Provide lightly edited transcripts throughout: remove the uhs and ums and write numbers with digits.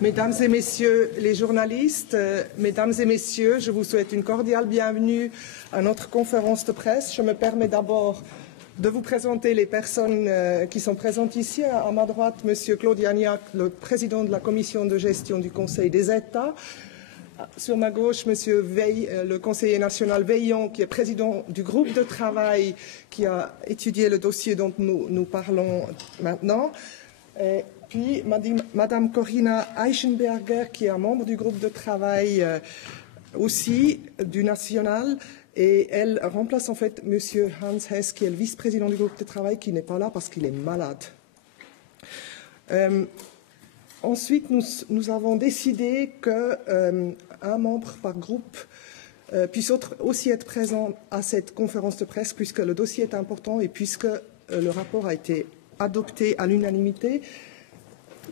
Mesdames et messieurs les journalistes, mesdames et messieurs, je vous souhaite une cordiale bienvenue à notre conférence de presse. Je me permets d'abord de vous présenter les personnes qui sont présentes ici. À ma droite, Monsieur Claude Yagnac, le président de la commission de gestion du Conseil des États. Sur ma gauche, Monsieur Veil, le conseiller national Veillon, qui est président du groupe de travail qui a étudié le dossier dont nous parlons maintenant. Et puis, Madame Corinna Eichenberger, qui est un membre du groupe de travail aussi du national. Et elle remplace en fait Monsieur Hans Hess, qui est le vice-président du groupe de travail, qui n'est pas là parce qu'il est malade. Ensuite, nous avons décidé qu'un membre par groupe puisse aussi être présent à cette conférence de presse, puisque le dossier est important et puisque le rapport a été adopté à l'unanimité.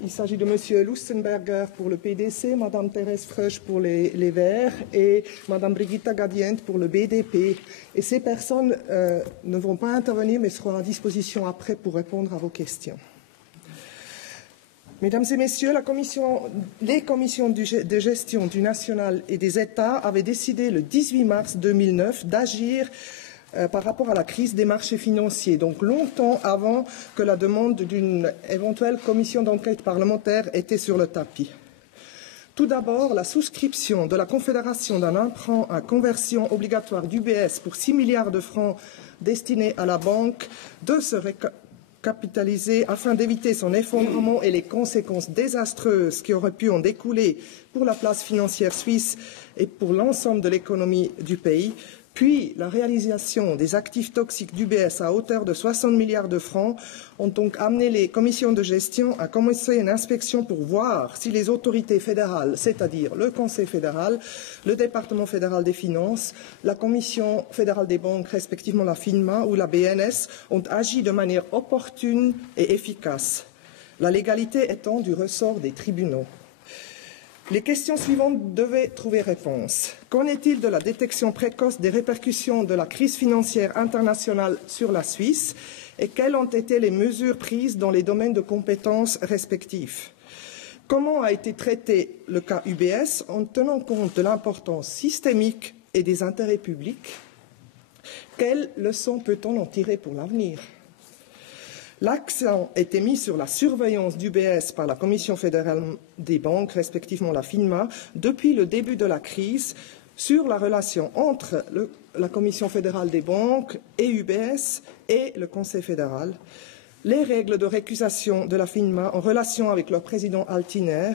Il s'agit de M. Lustenberger pour le PDC, Mme Thérèse Frösch pour les Verts et Mme Brigitta Gadient pour le BDP. Et ces personnes ne vont pas intervenir, mais seront à disposition après pour répondre à vos questions. Mesdames et messieurs, les commissions de gestion du national et des États avaient décidé le 18 mars 2009 d'agir par rapport à la crise des marchés financiers, donc longtemps avant que la demande d'une éventuelle commission d'enquête parlementaire était sur le tapis. Tout d'abord, la souscription de la Confédération d'un emprunt à conversion obligatoire d'UBS pour 6 milliards de francs destinés à la banque de se capitaliser afin d'éviter son effondrement et les conséquences désastreuses qui auraient pu en découler pour la place financière suisse et pour l'ensemble de l'économie du pays. Puis, la réalisation des actifs toxiques d'UBS à hauteur de 60 milliards de francs ont donc amené les commissions de gestion à commencer une inspection pour voir si les autorités fédérales, c'est-à-dire le Conseil fédéral, le département fédéral des finances, la Commission fédérale des banques, respectivement la FINMA ou la BNS, ont agi de manière opportune et efficace, la légalité étant du ressort des tribunaux. Les questions suivantes devaient trouver réponse. Qu'en est-il de la détection précoce des répercussions de la crise financière internationale sur la Suisse et quelles ont été les mesures prises dans les domaines de compétences respectifs? Comment a été traité le cas UBS en tenant compte de l'importance systémique et des intérêts publics? Quelles leçons peut-on en tirer pour l'avenir? L'accent était mis sur la surveillance d'UBS par la Commission fédérale des banques, respectivement la FINMA, depuis le début de la crise, sur la relation entre la Commission fédérale des banques et UBS et le Conseil fédéral, les règles de récusation de la FINMA en relation avec leur président Altiner,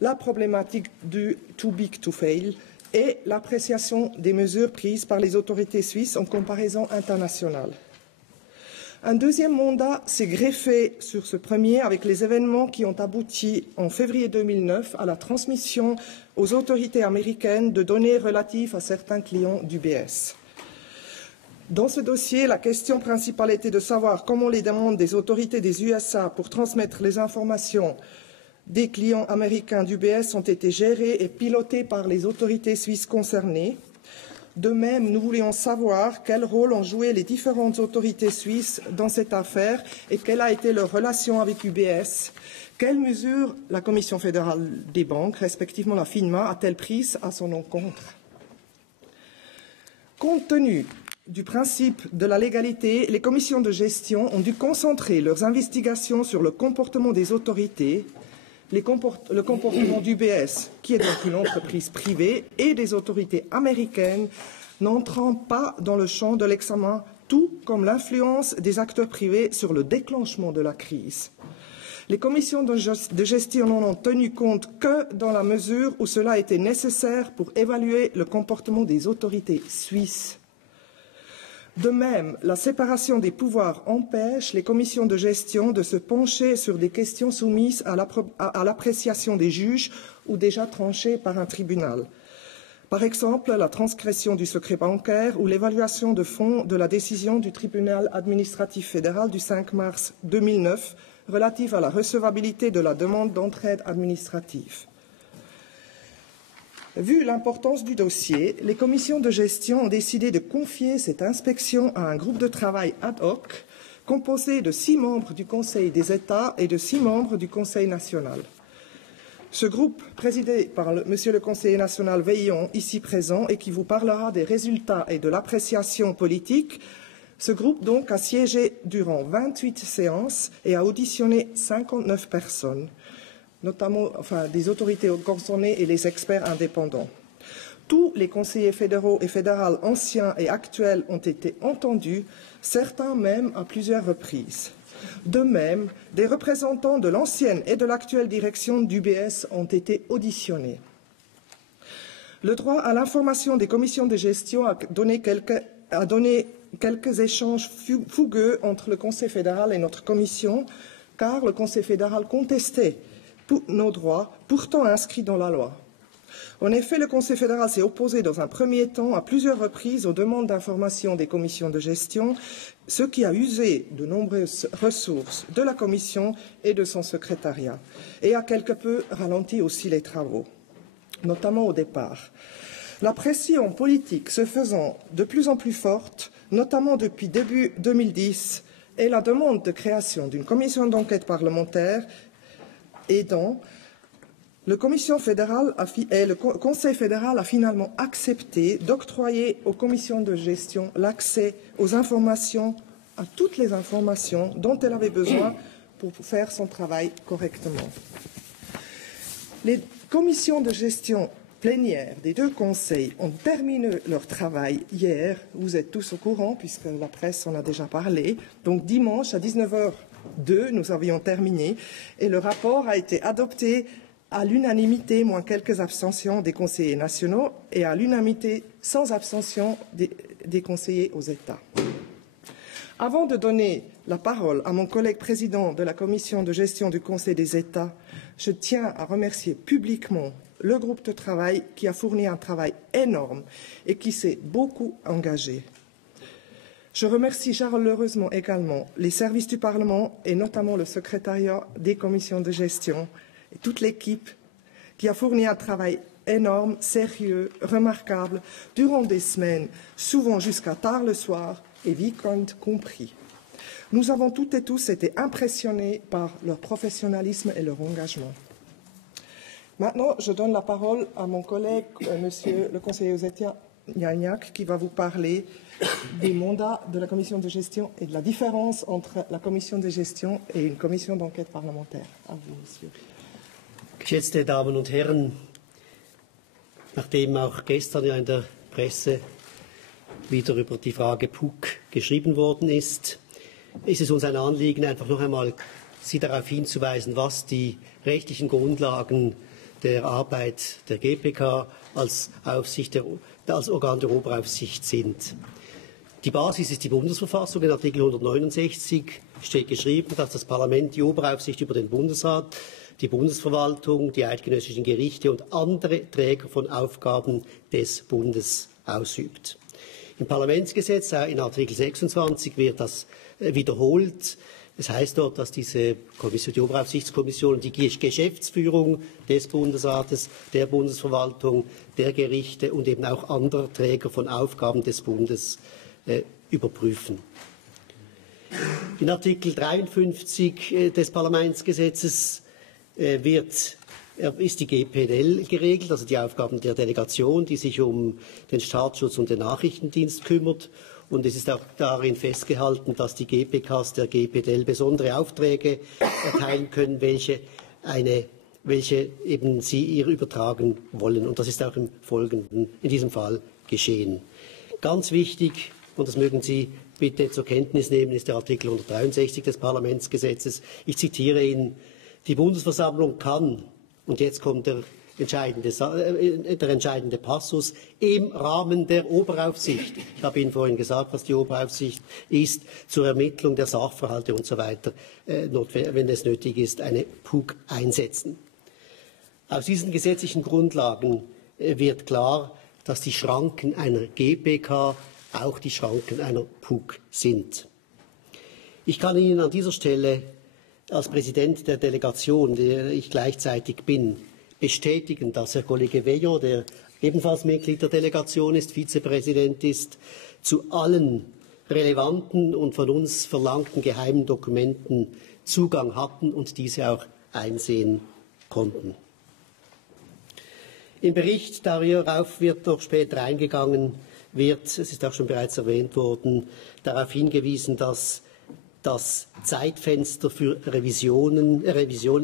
la problématique du too big to fail et l'appréciation des mesures prises par les autorités suisses en comparaison internationale. Un deuxième mandat s'est greffé sur ce premier avec les événements qui ont abouti en février 2009 à la transmission aux autorités américaines de données relatives à certains clients d'UBS. Dans ce dossier, la question principale était de savoir comment les demandes des autorités des USA pour transmettre les informations des clients américains d'UBS ont été gérées et pilotées par les autorités suisses concernées. De même, nous voulions savoir quel rôle ont joué les différentes autorités suisses dans cette affaire et quelle a été leur relation avec UBS. Quelles mesures la Commission fédérale des banques, respectivement la FINMA, a-t-elle prises à son encontre? Compte tenu du principe de la légalité, les commissions de gestion ont dû concentrer leurs investigations sur le comportement des autorités, le comportement d'UBS, qui est donc une entreprise privée, et des autorités américaines, n'entrant pas dans le champ de l'examen, tout comme l'influence des acteurs privés sur le déclenchement de la crise. Les commissions de gestion n'en ont tenu compte que dans la mesure où cela était nécessaire pour évaluer le comportement des autorités suisses. De même, la séparation des pouvoirs empêche les commissions de gestion de se pencher sur des questions soumises à l'appréciation des juges ou déjà tranchées par un tribunal. Par exemple, la transgression du secret bancaire ou l'évaluation de fond de la décision du tribunal administratif fédéral du 5 mars 2009 relative à la recevabilité de la demande d'entraide administrative. Vu l'importance du dossier, les commissions de gestion ont décidé de confier cette inspection à un groupe de travail ad hoc composé de 6 membres du Conseil des États et de 6 membres du Conseil national. Ce groupe, présidé par Monsieur le Conseiller national Veillon, ici présent, et qui vous parlera des résultats et de l'appréciation politique, ce groupe donc a siégé durant 28 séances et a auditionné 59 personnes, notamment des autorités concernées et les experts indépendants. Tous les conseillers fédéraux et fédérales anciens et actuels ont été entendus, certains même à plusieurs reprises. De même, des représentants de l'ancienne et de l'actuelle direction d'UBS ont été auditionnés. Le droit à l'information des commissions de gestion a donné quelques échanges fougueux entre le Conseil fédéral et notre commission, car le Conseil fédéral contestait nos droits, pourtant inscrits dans la loi. En effet, le Conseil fédéral s'est opposé dans un premier temps à plusieurs reprises aux demandes d'information des commissions de gestion, ce qui a usé de nombreuses ressources de la Commission et de son secrétariat, et a quelque peu ralenti aussi les travaux, notamment au départ. La pression politique se faisant de plus en plus forte, notamment depuis début 2010, et la demande de création d'une commission d'enquête parlementaire aidant, le Conseil fédéral a finalement accepté d'octroyer aux commissions de gestion l'accès aux informations, à toutes les informations dont elle avait besoin pour faire son travail correctement. Les commissions de gestion plénières des 2 conseils ont terminé leur travail hier. Vous êtes tous au courant puisque la presse en a déjà parlé. Donc dimanche à 19h02, nous avions terminé et le rapport a été adopté à l'unanimité, moins quelques abstentions des conseillers nationaux et à l'unanimité sans abstention des conseillers aux États. Avant de donner la parole à mon collègue président de la commission de gestion du Conseil des États, je tiens à remercier publiquement le groupe de travail qui a fourni un travail énorme et qui s'est beaucoup engagé. Je remercie chaleureusement également les services du Parlement et notamment le secrétariat des commissions de gestion et toute l'équipe qui a fourni un travail énorme, sérieux, remarquable, durant des semaines, souvent jusqu'à tard le soir et week-end compris. Nous avons toutes et tous été impressionnés par leur professionnalisme et leur engagement. Maintenant, je donne la parole à mon collègue, Monsieur le conseiller aux États Gagnac, qui va vous parler des mandats de la commission de gestion et de la différence entre la commission de gestion et une commission d'enquête parlementaire. À vous, monsieur. Geschätzte Damen und Herren, nachdem auch gestern ja in der Presse wieder über die Frage PUC geschrieben worden ist, ist es uns ein Anliegen, einfach noch einmal Sie darauf hinzuweisen, was die rechtlichen Grundlagen der Arbeit der GPK als Organ der Oberaufsicht sind. Die Basis ist die Bundesverfassung. In Artikel 169 steht geschrieben, dass das Parlament die Oberaufsicht über den Bundesrat, die Bundesverwaltung, die eidgenössischen Gerichte und andere Träger von Aufgaben des Bundes ausübt. Im Parlamentsgesetz, in Artikel 26, wird das wiederholt. Es heißt dort, dass diese Kommission, die Oberaufsichtskommission, die Geschäftsführung des Bundesrates, der Bundesverwaltung, der Gerichte und eben auch anderer Träger von Aufgaben des Bundes überprüfen. In Artikel 53 des Parlamentsgesetzes ist die GPDL geregelt, also die Aufgaben der Delegation, die sich um den Staatsschutz und den Nachrichtendienst kümmert. Und es ist auch darin festgehalten, dass die GPKs der GPDL besondere Aufträge erteilen können, welche eben sie ihr übertragen wollen. Und das ist auch in diesem Fall geschehen. Ganz wichtig, und das mögen Sie bitte zur Kenntnis nehmen, ist der Artikel 163 des Parlamentsgesetzes. Ich zitiere ihn: Die Bundesversammlung kann, und jetzt kommt der entscheidende Passus, im Rahmen der Oberaufsicht, ich habe Ihnen vorhin gesagt, was die Oberaufsicht ist, zur Ermittlung der Sachverhalte und so weiter, wenn es nötig ist, eine PUC einsetzen. Aus diesen gesetzlichen Grundlagen wird klar, dass die Schranken einer GPK auch die Schranken einer PUC sind. Ich kann Ihnen an dieser Stelle als Präsident der Delegation, der ich gleichzeitig bin, bestätigen, dass Herr Kollege Veillon, der ebenfalls Mitglied der Delegation ist, Vizepräsident ist, zu allen relevanten und von uns verlangten geheimen Dokumenten Zugang hatten und diese auch einsehen konnten. Im Bericht, darauf wird noch später eingegangen, es ist auch schon bereits erwähnt worden, darauf hingewiesen, dass das Zeitfenster für Revision,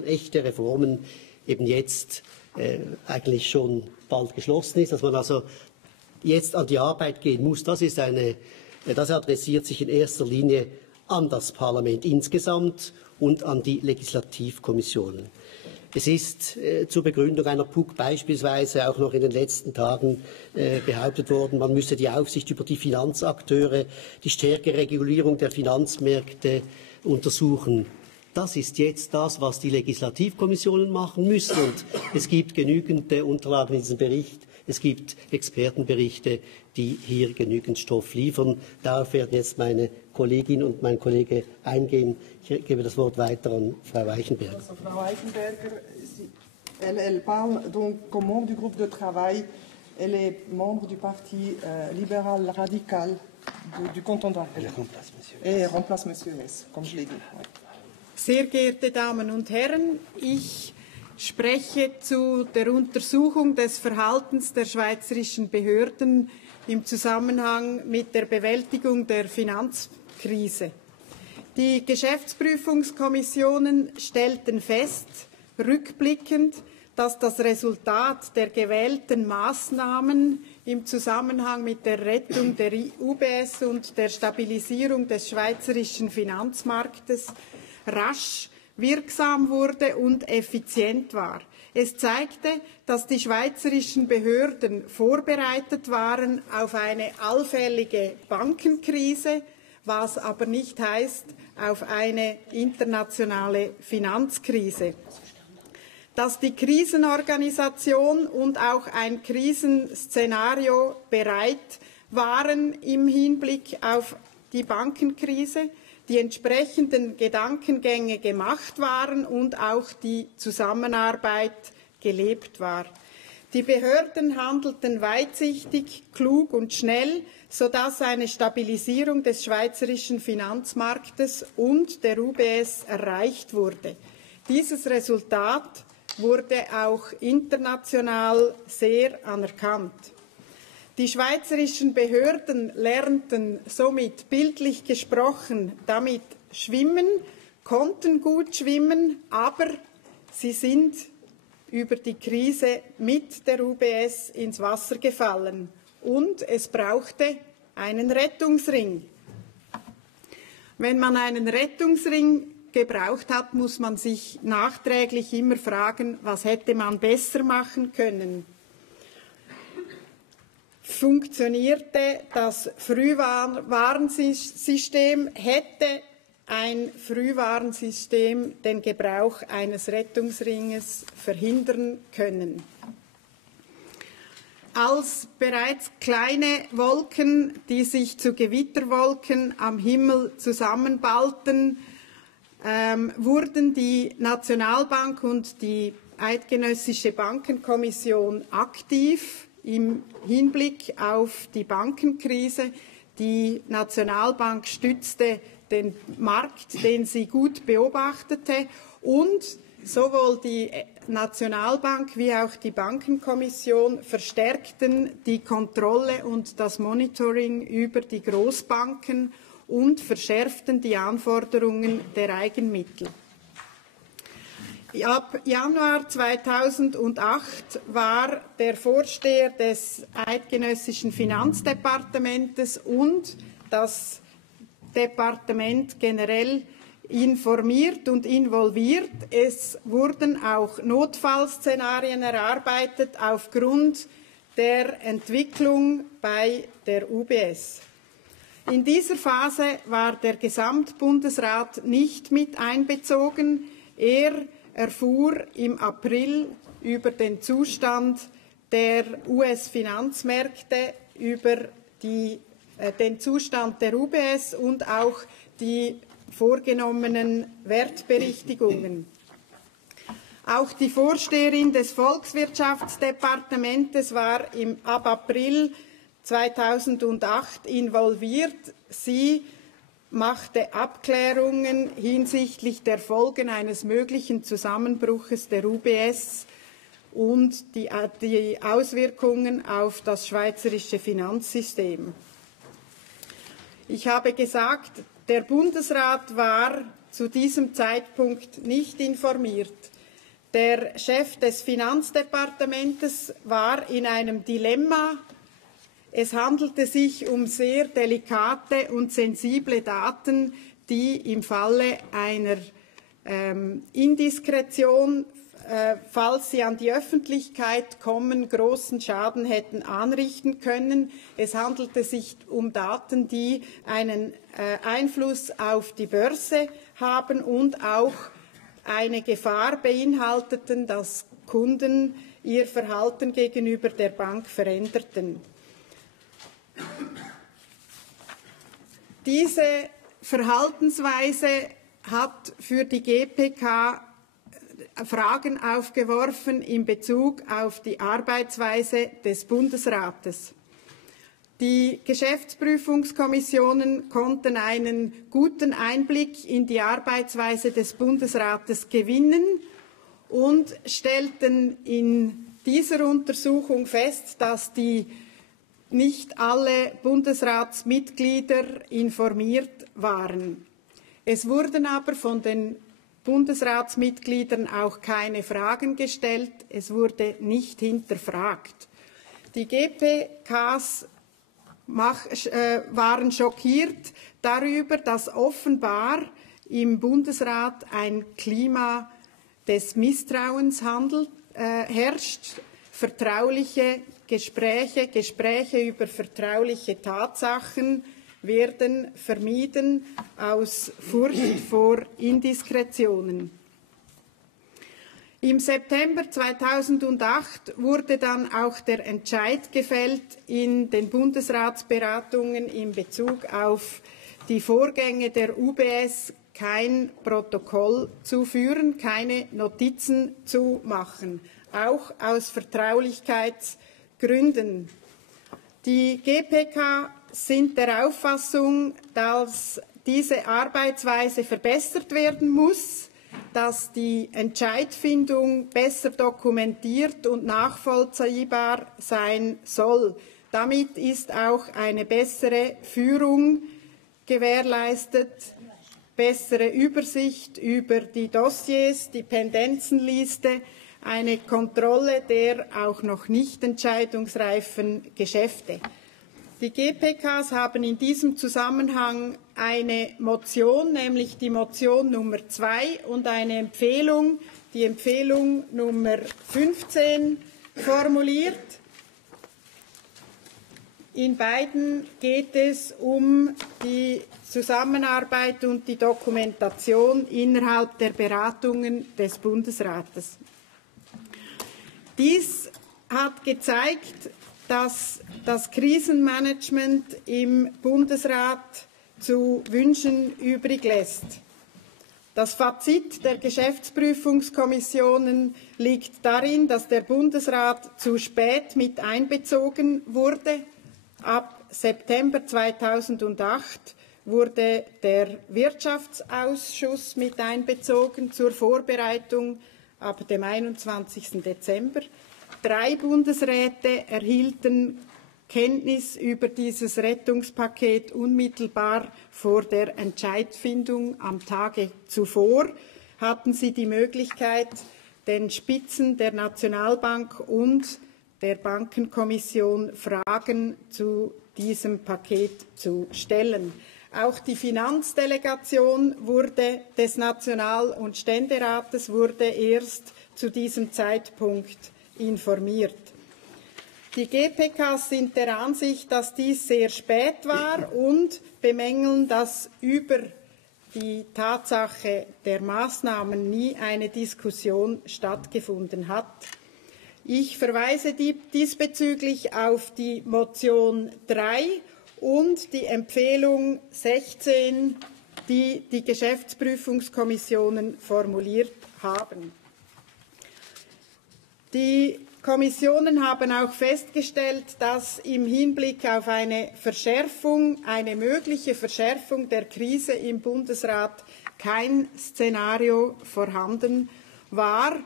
echte Reformen eben jetzt eigentlich schon bald geschlossen ist, dass man also jetzt an die Arbeit gehen muss. Das adressiert sich in erster Linie an das Parlament insgesamt und an die Legislativkommissionen. Es ist zur Begründung einer PUC beispielsweise auch noch in den letzten Tagen behauptet worden, man müsse die Aufsicht über die Finanzakteure, die stärkere Regulierung der Finanzmärkte untersuchen. Das ist jetzt das, was die Legislativkommissionen machen müssen. Und es gibt genügend Unterlagen in diesem Bericht. Es gibt Expertenberichte, die hier genügend Stoff liefern. Darauf werden jetzt meine Kollegin und mein Kollege eingehen. Ich gebe das Wort weiter an Frau Weichenberger. Also, Frau Weichenberger, elle parle donc comme membre du groupe de travail. Elle est membre du Parti libéral radical du canton d'Arc. Elle remplace Monsieur Hess, comme je l'ai dit. Sehr geehrte Damen und Herren, ich spreche zu der Untersuchung des Verhaltens der schweizerischen Behörden im Zusammenhang mit der Bewältigung der Finanzkrise. Die Geschäftsprüfungskommissionen stellten fest, rückblickend, dass das Resultat der gewählten Maßnahmen im Zusammenhang mit der Rettung der UBS und der Stabilisierung des schweizerischen Finanzmarktes rasch wirksam wurde und effizient war. Es zeigte, dass die schweizerischen Behörden vorbereitet waren auf eine allfällige Bankenkrise, was aber nicht heißt auf eine internationale Finanzkrise. Dass die Krisenorganisation und auch ein Krisenszenario bereit waren im Hinblick auf die Bankenkrise, die entsprechenden Gedankengänge gemacht waren und auch die Zusammenarbeit gelebt war. Die Behörden handelten weitsichtig, klug und schnell, sodass eine Stabilisierung des schweizerischen Finanzmarktes und der UBS erreicht wurde. Dieses Resultat wurde auch international sehr anerkannt. Die schweizerischen Behörden lernten somit bildlich gesprochen damit schwimmen, konnten gut schwimmen, aber sie sind über die Krise mit der UBS ins Wasser gefallen und es brauchte einen Rettungsring. Wenn man einen Rettungsring gebraucht hat, muss man sich nachträglich immer fragen, was hätte man besser machen können. Funktionierte das Frühwarnsystem, hätte ein Frühwarnsystem den Gebrauch eines Rettungsringes verhindern können. Als bereits kleine Wolken, die sich zu Gewitterwolken am Himmel zusammenballten, wurden die Nationalbank und die Eidgenössische Bankenkommission aktiv im Hinblick auf die Bankenkrise. Die Nationalbank stützte den Markt, den sie gut beobachtete, und sowohl die Nationalbank wie auch die Bankenkommission verstärkten die Kontrolle und das Monitoring über die Großbanken und verschärften die Anforderungen der Eigenmittel. Ab Januar 2008 war der Vorsteher des Eidgenössischen Finanzdepartements und das Departement generell informiert und involviert. Es wurden auch Notfallszenarien erarbeitet aufgrund der Entwicklung bei der UBS. In dieser Phase war der Gesamtbundesrat nicht mit einbezogen. Er erfuhr im April über den Zustand der US-Finanzmärkte, über den Zustand der UBS und auch die vorgenommenen Wertberichtigungen. Auch die Vorsteherin des Volkswirtschaftsdepartements war ab April 2008 involviert. Sie machte Abklärungen hinsichtlich der Folgen eines möglichen Zusammenbruches der UBS und die Auswirkungen auf das schweizerische Finanzsystem. Ich habe gesagt, der Bundesrat war zu diesem Zeitpunkt nicht informiert. Der Chef des Finanzdepartements war in einem Dilemma. Es handelte sich um sehr delikate und sensible Daten, die im Falle einer Indiskretion, falls sie an die Öffentlichkeit kommen, großen Schaden hätten anrichten können. Es handelte sich um Daten, die einen Einfluss auf die Börse haben und auch eine Gefahr beinhalteten, dass Kunden ihr Verhalten gegenüber der Bank veränderten. Diese Verhaltensweise hat für die GPK Fragen aufgeworfen in Bezug auf die Arbeitsweise des Bundesrates. Die Geschäftsprüfungskommissionen konnten einen guten Einblick in die Arbeitsweise des Bundesrates gewinnen und stellten in dieser Untersuchung fest, dass nicht alle Bundesratsmitglieder informiert waren. Es wurden aber von den Bundesratsmitgliedern auch keine Fragen gestellt, es wurde nicht hinterfragt. Die GPKs waren schockiert darüber, dass offenbar im Bundesrat ein Klima des Misstrauens herrscht, vertrauliche Gespräche über vertrauliche Tatsachen werden vermieden aus Furcht vor Indiskretionen. Im September 2008 wurde dann auch der Entscheid gefällt in den Bundesratsberatungen in Bezug auf die Vorgänge der UBS, kein Protokoll zu führen, keine Notizen zu machen, auch aus Vertraulichkeitsgründen. Die GPK sind der Auffassung, dass diese Arbeitsweise verbessert werden muss, dass die Entscheidfindung besser dokumentiert und nachvollziehbar sein soll. Damit ist auch eine bessere Führung gewährleistet, bessere Übersicht über die Dossiers, die Pendenzenliste, eine Kontrolle der auch noch nicht entscheidungsreifen Geschäfte. Die GPKs haben in diesem Zusammenhang eine Motion, nämlich die Motion Nummer 2 und eine Empfehlung, die Empfehlung Nummer 15, formuliert. In beiden geht es um die Zusammenarbeit und die Dokumentation innerhalb der Beratungen des Bundesrates. Dies hat gezeigt, dass das Krisenmanagement im Bundesrat zu wünschen übrig lässt. Das Fazit der Geschäftsprüfungskommissionen liegt darin, dass der Bundesrat zu spät mit einbezogen wurde. Ab September 2008 wurde der Wirtschaftsausschuss mit einbezogen zur Vorbereitung ab dem 21. Dezember. 3 Bundesräte erhielten Kenntnis über dieses Rettungspaket unmittelbar vor der Entscheidfindung am Tage zuvor. Hatten sie die Möglichkeit, den Spitzen der Nationalbank und der Bankenkommission Fragen zu diesem Paket zu stellen. Auch die Finanzdelegation des National- und Ständerates wurde erst zu diesem Zeitpunkt informiert. Die GPKs sind der Ansicht, dass dies sehr spät war und bemängeln, dass über die Tatsache der Maßnahmen nie eine Diskussion stattgefunden hat. Ich verweise diesbezüglich auf die Motion 3 und die Empfehlung 16, die die Geschäftsprüfungskommissionen formuliert haben. Die Kommissionen haben auch festgestellt, dass im Hinblick auf eine mögliche Verschärfung der Krise im Bundesrat kein Szenario vorhanden war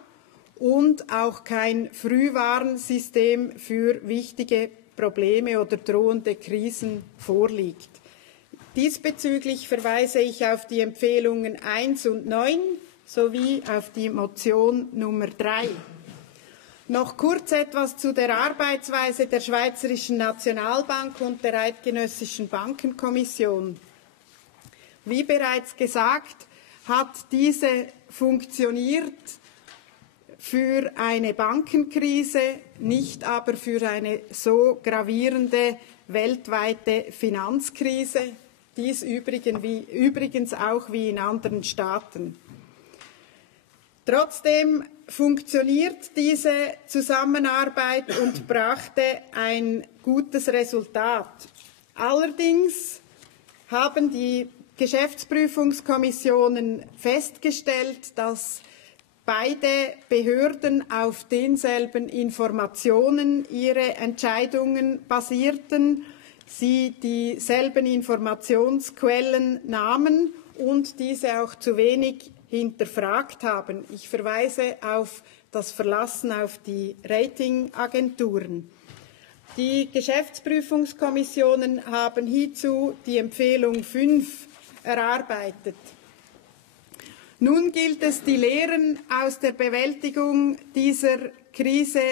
und auch kein Frühwarnsystem für wichtige Probleme oder drohende Krisen vorliegt. Diesbezüglich verweise ich auf die Empfehlungen 1 und 9 sowie auf die Motion Nummer 3. Noch kurz etwas zu der Arbeitsweise der Schweizerischen Nationalbank und der Eidgenössischen Bankenkommission. Wie bereits gesagt, hat diese funktioniert für eine Bankenkrise, nicht aber für eine so gravierende weltweite Finanzkrise, dies übrigens auch wie in anderen Staaten. Trotzdem funktioniert diese Zusammenarbeit und brachte ein gutes Resultat. Allerdings haben die Geschäftsprüfungskommissionen festgestellt, dass beide Behörden auf denselben Informationen ihre Entscheidungen basierten, sie dieselben Informationsquellen nahmen und diese auch zu wenig hinterfragt haben. Ich verweise auf das Verlassen auf die Ratingagenturen. Die Geschäftsprüfungskommissionen haben hierzu die Empfehlung 5 erarbeitet. Nun gilt es, die Lehren aus der Bewältigung dieser Krise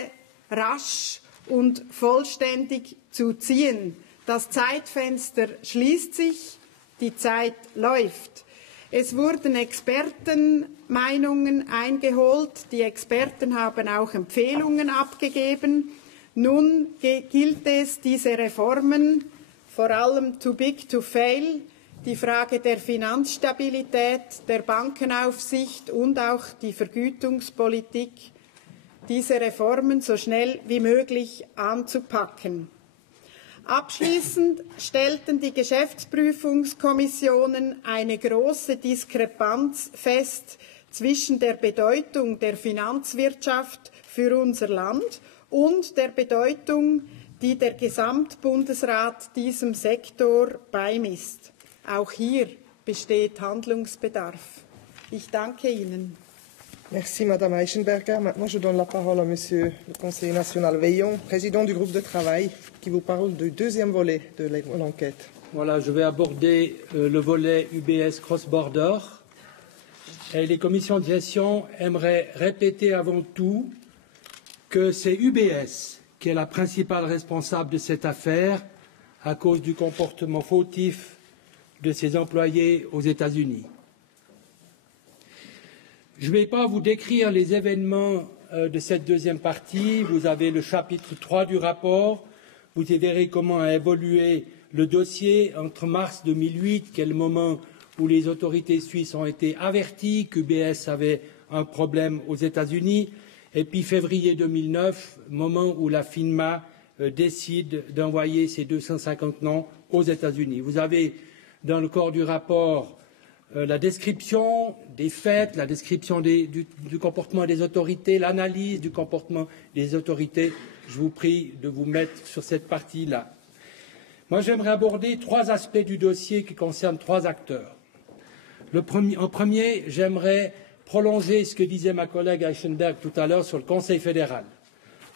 rasch und vollständig zu ziehen. Das Zeitfenster schließt sich, die Zeit läuft. Es wurden Expertenmeinungen eingeholt. Die Experten haben auch Empfehlungen abgegeben. Nun gilt es, diese Reformen, vor allem too big to fail, die Frage der Finanzstabilität, der Bankenaufsicht und auch die Vergütungspolitik, diese Reformen so schnell wie möglich anzupacken. Abschließend stellten die Geschäftsprüfungskommissionen eine große Diskrepanz fest zwischen der Bedeutung der Finanzwirtschaft für unser Land und der Bedeutung, die der Gesamtbundesrat diesem Sektor beimisst. Auch hier besteht Handlungsbedarf. Ich danke Ihnen. Merci Madame Eichenberger. Maintenant, je donne la parole à Monsieur le conseiller national Veillon, président du groupe de travail, qui vous parle du deuxième volet de l'enquête. Voilà, je vais aborder le volet UBS Cross-Border. Et les commissions de gestion aimeraient répéter avant tout que c'est UBS qui est la principale responsable de cette affaire à cause du comportement fautif de ses employés aux États-Unis. Je ne vais pas vous décrire les événements de cette deuxième partie. Vous avez le chapitre 3 du rapport. Vous y verrez comment a évolué le dossier entre mars 2008, qui est le moment où les autorités suisses ont été averties qu'UBS avait un problème aux États-Unis, et puis février 2009, moment où la FINMA décide d'envoyer ces 250 noms aux États-Unis. Vous avez dans le corps du rapport la description des faits, la description du comportement des autorités, l'analyse du comportement des autorités. Je vous prie de vous mettre sur cette partie-là. Moi, j'aimerais aborder 3 aspects du dossier qui concernent 3 acteurs. En premier, j'aimerais prolonger ce que disait ma collègue Eichenberg tout à l'heure sur le Conseil fédéral.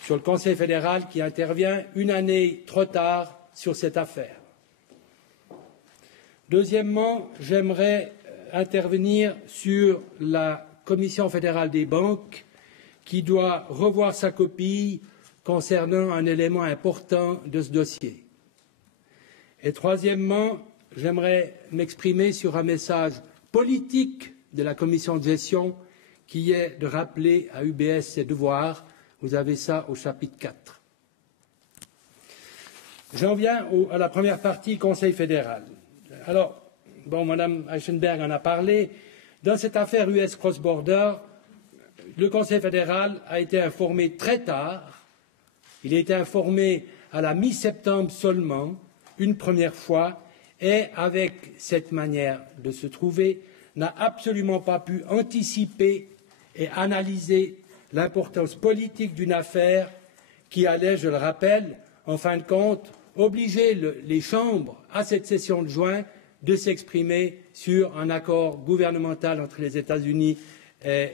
Sur le Conseil fédéral qui intervient une année trop tard sur cette affaire. Deuxièmement, j'aimerais intervenir sur la Commission fédérale des banques qui doit revoir sa copie concernant un élément important de ce dossier. Et troisièmement, j'aimerais m'exprimer sur un message politique de la Commission de gestion qui est de rappeler à UBS ses devoirs. Vous avez ça au chapitre 4. J'en viens à la première partie, Conseil fédéral. Alors, bon, Mme Eichenberg en a parlé. Dans cette affaire US Cross-Border, le Conseil fédéral a été informé très tard. Il a été informé à la mi-septembre seulement, une première fois, et avec cette manière de se trouver, n'a absolument pas pu anticiper et analyser l'importance politique d'une affaire qui allait, je le rappelle, en fin de compte, obliger les chambres à cette session de juin de s'exprimer sur un accord gouvernemental entre les États-Unis et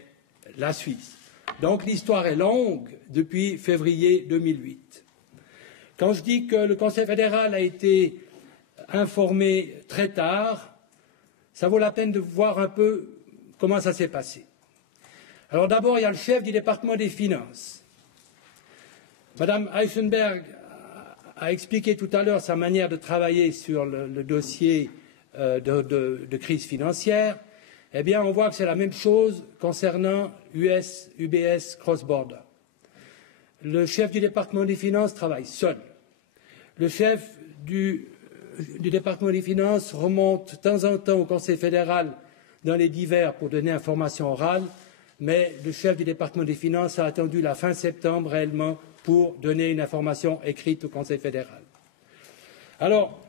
la Suisse. Donc l'histoire est longue depuis février 2008. Quand je dis que le Conseil fédéral a été informé très tard, ça vaut la peine de voir un peu comment ça s'est passé. Alors d'abord, il y a le chef du département des finances. Madame Eichenberg a expliqué tout à l'heure sa manière de travailler sur le dossier de crise financière. Eh bien, on voit que c'est la même chose concernant UBS Cross-Border. Le chef du département des finances travaille seul. Le chef du département des finances remonte de temps en temps au Conseil fédéral dans les divers pour donner information orale, mais le chef du département des finances a attendu la fin septembre réellement pour donner une information écrite au Conseil fédéral. Alors,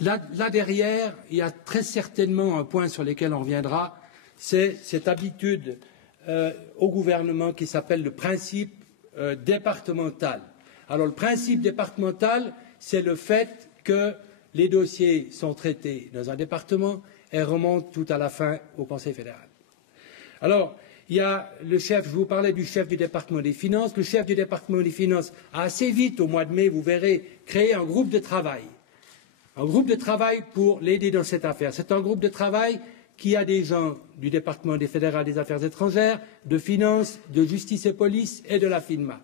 là derrière, il y a très certainement un point sur lequel on reviendra, c'est cette habitude au gouvernement qui s'appelle le principe départemental. Alors, le principe départemental, c'est le fait que les dossiers sont traités dans un département et remontent tout à la fin au Conseil fédéral. Alors, il y a le chef, je vous parlais du chef du département des finances. Le chef du département des finances a assez vite, au mois de mai, vous verrez, créé un groupe de travail. Un groupe de travail pour l'aider dans cette affaire. C'est un groupe de travail qui a des gens du département des fédérales des affaires étrangères, de finances, de justice et police et de la FINMA.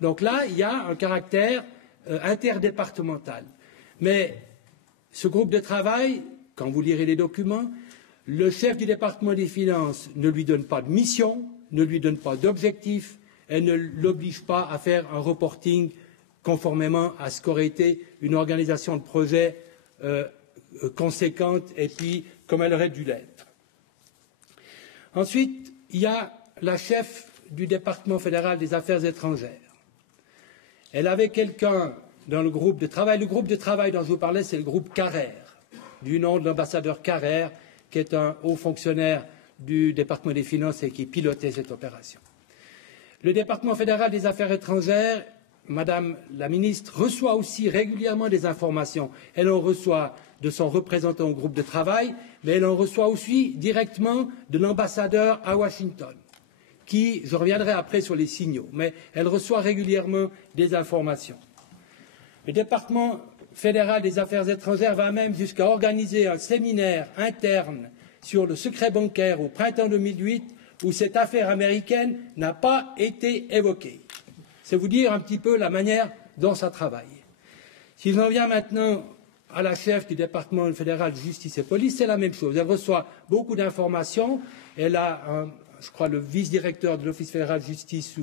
Donc là, il y a un caractère interdépartemental. Mais ce groupe de travail, quand vous lirez les documents, le chef du département des finances ne lui donne pas de mission, ne lui donne pas d'objectif et ne l'oblige pas à faire un reporting conformément à ce qu'aurait été une organisation de projet conséquente et puis comme elle aurait dû l'être. Ensuite, il y a la chef du département fédéral des affaires étrangères. Elle avait quelqu'un dans le groupe de travail. Le groupe de travail dont je vous parlais, c'est le groupe Carrère, du nom de l'ambassadeur Carrère, qui est un haut fonctionnaire du département des finances et qui pilotait cette opération. Le département fédéral des affaires étrangères, Madame la ministre, reçoit aussi régulièrement des informations. Elle en reçoit de son représentant au groupe de travail, mais elle en reçoit aussi directement de l'ambassadeur à Washington, qui, je reviendrai après sur les signaux, mais elle reçoit régulièrement des informations. Le département fédéral des affaires étrangères va même jusqu'à organiser un séminaire interne sur le secret bancaire au printemps 2008 où cette affaire américaine n'a pas été évoquée. C'est vous dire un petit peu la manière dont ça travaille. Si j'en viens maintenant à la chef du département fédéral de justice et police, c'est la même chose. Elle reçoit beaucoup d'informations. Elle a, je crois, le vice-directeur de l'Office fédéral de justice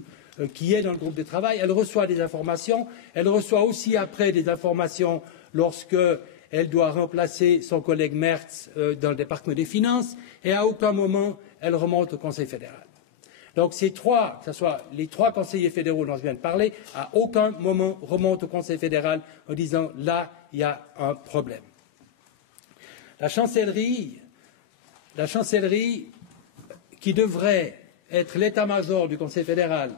qui est dans le groupe de travail. Elle reçoit des informations. Elle reçoit aussi après des informations lorsque elle doit remplacer son collègue Merz dans le département des finances. Et à aucun moment, elle remonte au Conseil fédéral. Donc ces trois, que ce soit les trois conseillers fédéraux dont je viens de parler, à aucun moment remontent au Conseil fédéral en disant là, il y a un problème. La chancellerie qui devrait être l'état-major du Conseil fédéral,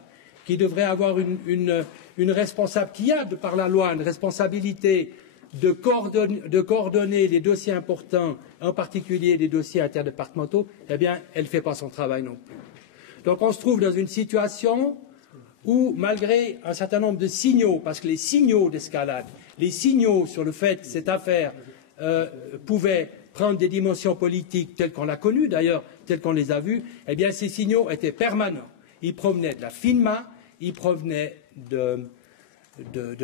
qui devrait avoir une responsable, qui a, de par la loi, une responsabilité de coordonner les dossiers importants, en particulier les dossiers interdépartementaux, eh bien, elle ne fait pas son travail non plus. Donc on se trouve dans une situation où, malgré un certain nombre de signaux, parce que les signaux d'escalade, les signaux sur le fait que cette affaire pouvait prendre des dimensions politiques telles qu'on l'a connue, d'ailleurs, telles qu'on les a vues, eh bien ces signaux étaient permanents. Ils provenaient de la FINMA, ils provenaient de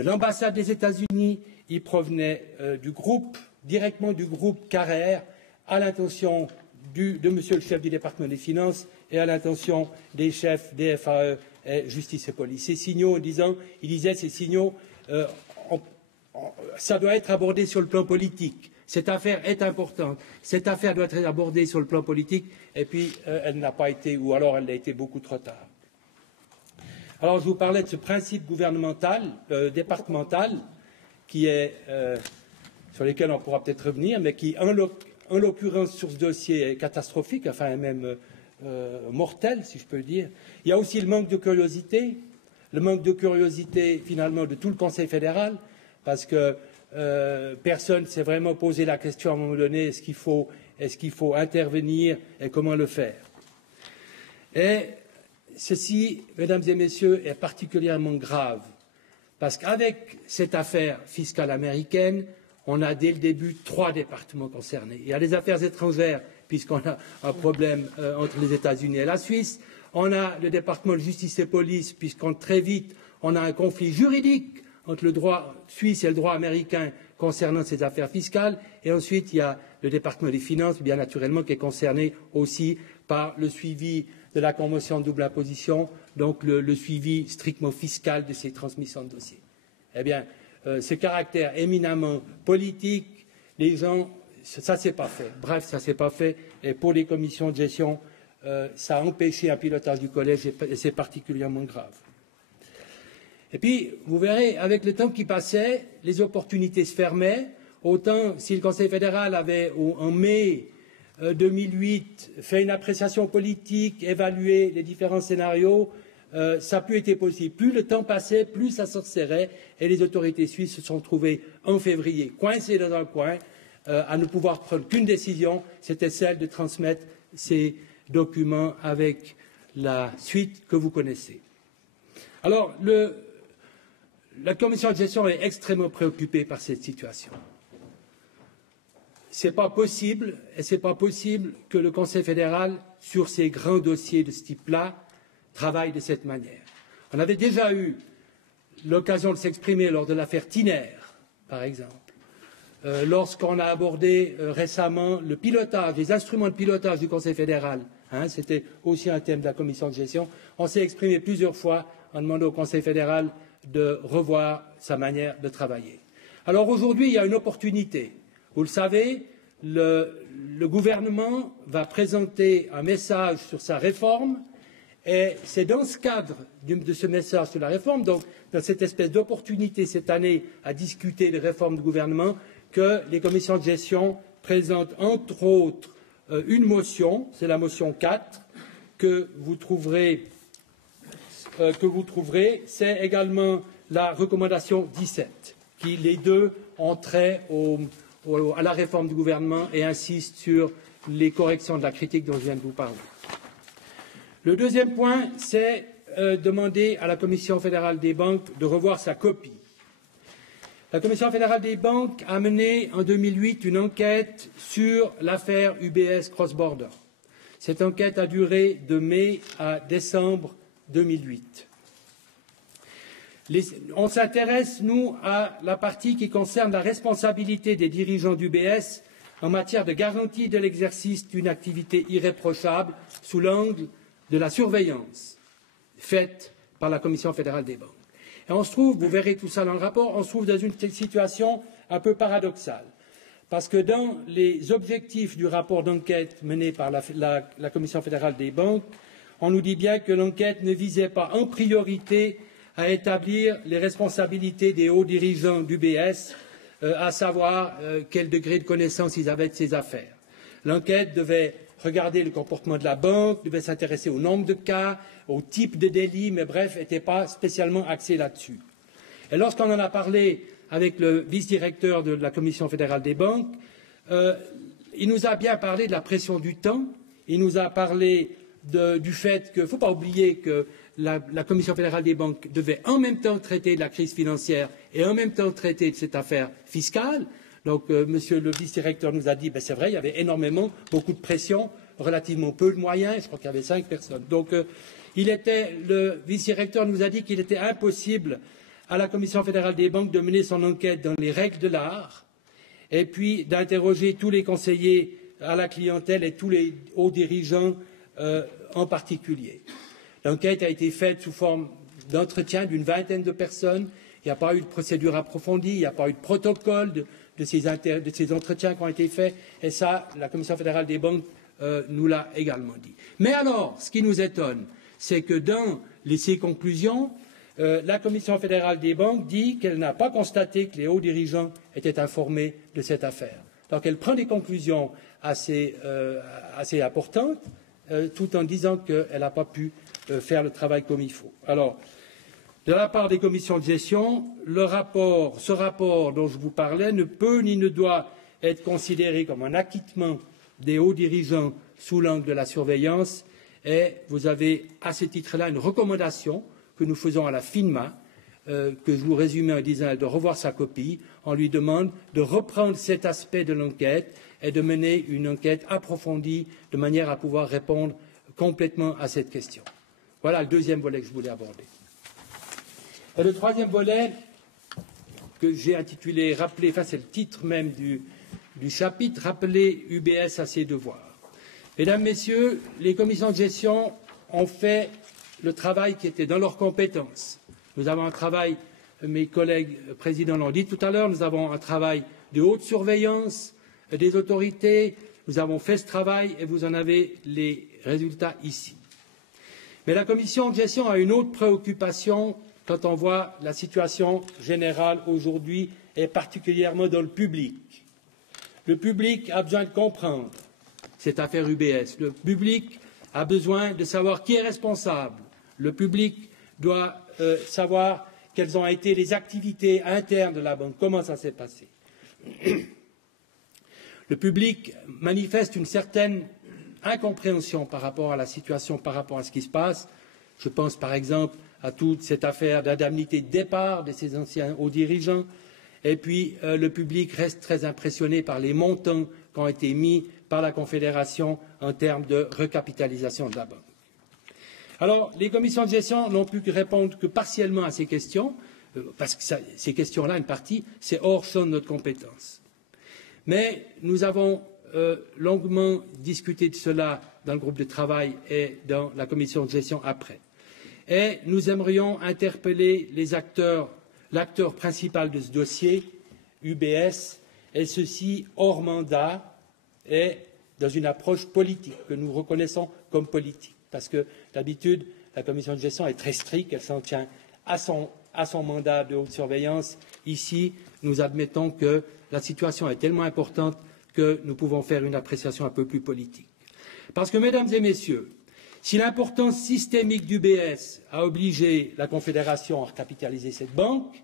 l'ambassade des États-Unis, ils provenaient directement du groupe Carrère, à l'intention de monsieur le chef du département des finances et à l'intention des chefs des FAE et justice et police. Ces signaux, il disait ces signaux, ça doit être abordé sur le plan politique. Cette affaire est importante. Cette affaire doit être abordée sur le plan politique et puis elle n'a pas été, ou alors elle a été beaucoup trop tard. Alors je vous parlais de ce principe gouvernemental, départemental, qui est, sur lequel on pourra peut-être revenir, mais qui, en l'occurrence, sur ce dossier est catastrophique, enfin même mortel, si je peux le dire. Il y a aussi le manque de curiosité finalement de tout le Conseil fédéral, parce que personne ne s'est vraiment posé la question à un moment donné, est-ce qu'il faut intervenir et comment le faire. Et ceci, mesdames et messieurs, est particulièrement grave, parce qu'avec cette affaire fiscale américaine, on a dès le début 3 départements concernés. Il y a les affaires étrangères, puisqu'on a un problème entre les États-Unis et la Suisse. On a le département de justice et police, puisqu'on très vite, on a un conflit juridique entre le droit suisse et le droit américain concernant ces affaires fiscales. Et ensuite, il y a le département des finances, bien naturellement, qui est concerné aussi par le suivi de la convention de double imposition, donc le suivi strictement fiscal de ces transmissions de dossiers. Eh bien, ce caractère éminemment politique, les gens, ça ne s'est pas fait. Bref, ça ne s'est pas fait. Et pour les commissions de gestion, ça a empêché un pilotage du collège et c'est particulièrement grave. Et puis, vous verrez, avec le temps qui passait, les opportunités se fermaient. Autant, si le Conseil fédéral avait, en mai 2008, fait une appréciation politique, évalué les différents scénarios, ça n'a plus été possible. Plus le temps passait, plus ça se resserrait et les autorités suisses se sont trouvées en février coincées dans un coin à ne pouvoir prendre qu'une décision, c'était celle de transmettre ces documents avec la suite que vous connaissez. Alors, la commission de gestion est extrêmement préoccupée par cette situation. Ce n'est pas possible, et ce n'est pas possible que le Conseil fédéral, sur ces grands dossiers de ce type-là, travaille de cette manière. On avait déjà eu l'occasion de s'exprimer lors de l'affaire Tiner, par exemple. Lorsqu'on a abordé récemment le pilotage, les instruments de pilotage du Conseil fédéral, c'était aussi un thème de la commission de gestion, on s'est exprimé plusieurs fois en demandant au Conseil fédéral de revoir sa manière de travailler. Alors aujourd'hui, il y a une opportunité. Vous le savez, le gouvernement va présenter un message sur sa réforme et c'est dans ce cadre de ce message sur la réforme, donc dans cette espèce d'opportunité cette année à discuter des réformes du gouvernement, que les commissions de gestion présentent entre autres une motion, c'est la motion 4, que vous trouverez, c'est également la recommandation 17, qui les deux ont trait à la réforme du gouvernement et insistent sur les corrections de la critique dont je viens de vous parler. Le deuxième point, c'est demander à la Commission fédérale des banques de revoir sa copie. La Commission fédérale des banques a mené en 2008 une enquête sur l'affaire UBS Cross Border. Cette enquête a duré de mai à décembre 2008. On s'intéresse, nous, à la partie qui concerne la responsabilité des dirigeants d'UBS en matière de garantie de l'exercice d'une activité irréprochable sous l'angle de la surveillance faite par la Commission fédérale des banques. Et on se trouve, vous verrez tout ça dans le rapport, on se trouve dans une situation un peu paradoxale. Parce que dans les objectifs du rapport d'enquête mené par la Commission fédérale des banques, on nous dit bien que l'enquête ne visait pas en priorité à établir les responsabilités des hauts dirigeants d'UBS, à savoir quel degré de connaissance ils avaient de ces affaires. L'enquête devait regarder le comportement de la banque, devait s'intéresser au nombre de cas, au type de délit, mais bref, n'était pas spécialement axée là-dessus. Et lorsqu'on en a parlé avec le vice-directeur de la Commission fédérale des banques, il nous a bien parlé de la pression du temps, il nous a parlé du fait qu'il ne faut pas oublier que la Commission fédérale des banques devait en même temps traiter de la crise financière et en même temps traiter de cette affaire fiscale. Donc, monsieur le vice-directeur nous a dit, c'est vrai, il y avait beaucoup de pression, relativement peu de moyens, je crois qu'il y avait 5 personnes. Donc, le vice-directeur nous a dit qu'il était impossible à la Commission fédérale des banques de mener son enquête dans les règles de l'art et puis d'interroger tous les conseillers à la clientèle et tous les hauts dirigeants en particulier. L'enquête a été faite sous forme d'entretien d'une vingtaine de personnes. Il n'y a pas eu de procédure approfondie, il n'y a pas eu de protocole de ces entretiens qui ont été faits. Et ça, la Commission fédérale des banques nous l'a également dit. Mais alors, ce qui nous étonne, c'est que dans ces conclusions, la Commission fédérale des banques dit qu'elle n'a pas constaté que les hauts dirigeants étaient informés de cette affaire. Donc elle prend des conclusions assez importantes, tout en disant qu'elle n'a pas pu faire le travail comme il faut. Alors, de la part des commissions de gestion, ce rapport dont je vous parlais ne peut ni ne doit être considéré comme un acquittement des hauts dirigeants sous l'angle de la surveillance et vous avez à ce titre-là une recommandation que nous faisons à la FINMA, que je vous résumais en disant de revoir sa copie. On lui demande de reprendre cet aspect de l'enquête et de mener une enquête approfondie de manière à pouvoir répondre complètement à cette question. Voilà le deuxième volet que je voulais aborder. Et le troisième volet, que j'ai intitulé Rappeler, enfin c'est le titre même du chapitre, Rappeler UBS à ses devoirs. Mesdames, Messieurs, les commissions de gestion ont fait le travail qui était dans leurs compétences. Nous avons un travail, mes collègues présidents l'ont dit tout à l'heure, nous avons un travail de haute surveillance des autorités, nous avons fait ce travail et vous en avez les résultats ici. Mais la commission de gestion a une autre préoccupation quand on voit la situation générale aujourd'hui et particulièrement dans le public. Le public a besoin de comprendre cette affaire UBS. Le public a besoin de savoir qui est responsable. Le public doit savoir quelles ont été les activités internes de la banque, comment ça s'est passé. Le public manifeste une certaine incompréhension par rapport à la situation, par rapport à ce qui se passe. Je pense par exemple à toute cette affaire d'indemnité de départ de ces anciens hauts dirigeants. Et puis, le public reste très impressionné par les montants qui ont été mis par la Confédération en termes de recapitalisation de la banque. Alors, les commissions de gestion n'ont pu répondre que partiellement à ces questions, parce que ces questions-là, une partie, c'est hors champ de notre compétence. Mais nous avons longuement discuté de cela dans le groupe de travail et dans la commission de gestion après. Et nous aimerions interpeller l'acteur principal de ce dossier, UBS, et ceci hors mandat et dans une approche politique que nous reconnaissons comme politique. Parce que d'habitude, la commission de gestion est très stricte, elle s'en tient à son mandat de haute surveillance. Ici, nous admettons que la situation est tellement importante que nous pouvons faire une appréciation un peu plus politique. Parce que, mesdames et messieurs, si l'importance systémique d'UBS a obligé la Confédération à recapitaliser cette banque,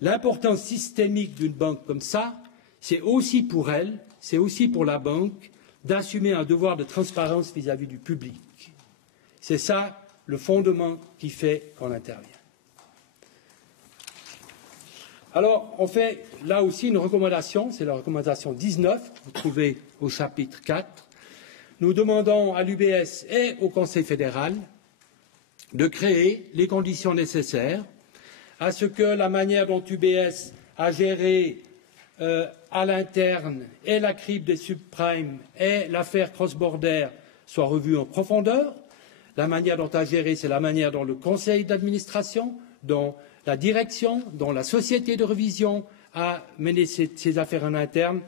l'importance systémique d'une banque comme ça, c'est aussi pour elle, c'est aussi pour la banque, d'assumer un devoir de transparence vis-à-vis du public. C'est ça le fondement qui fait qu'on intervient. Alors, on fait là aussi une recommandation, c'est la recommandation 19, vous trouvez au chapitre 4. Nous demandons à l'UBS et au Conseil fédéral de créer les conditions nécessaires à ce que la manière dont UBS a géré à l'interne et la crypte des subprimes et l'affaire cross-border soit revue en profondeur. La manière dont a géré, c'est la manière dont le conseil d'administration, dont la direction, dont la société de révision a mené ces affaires en interne.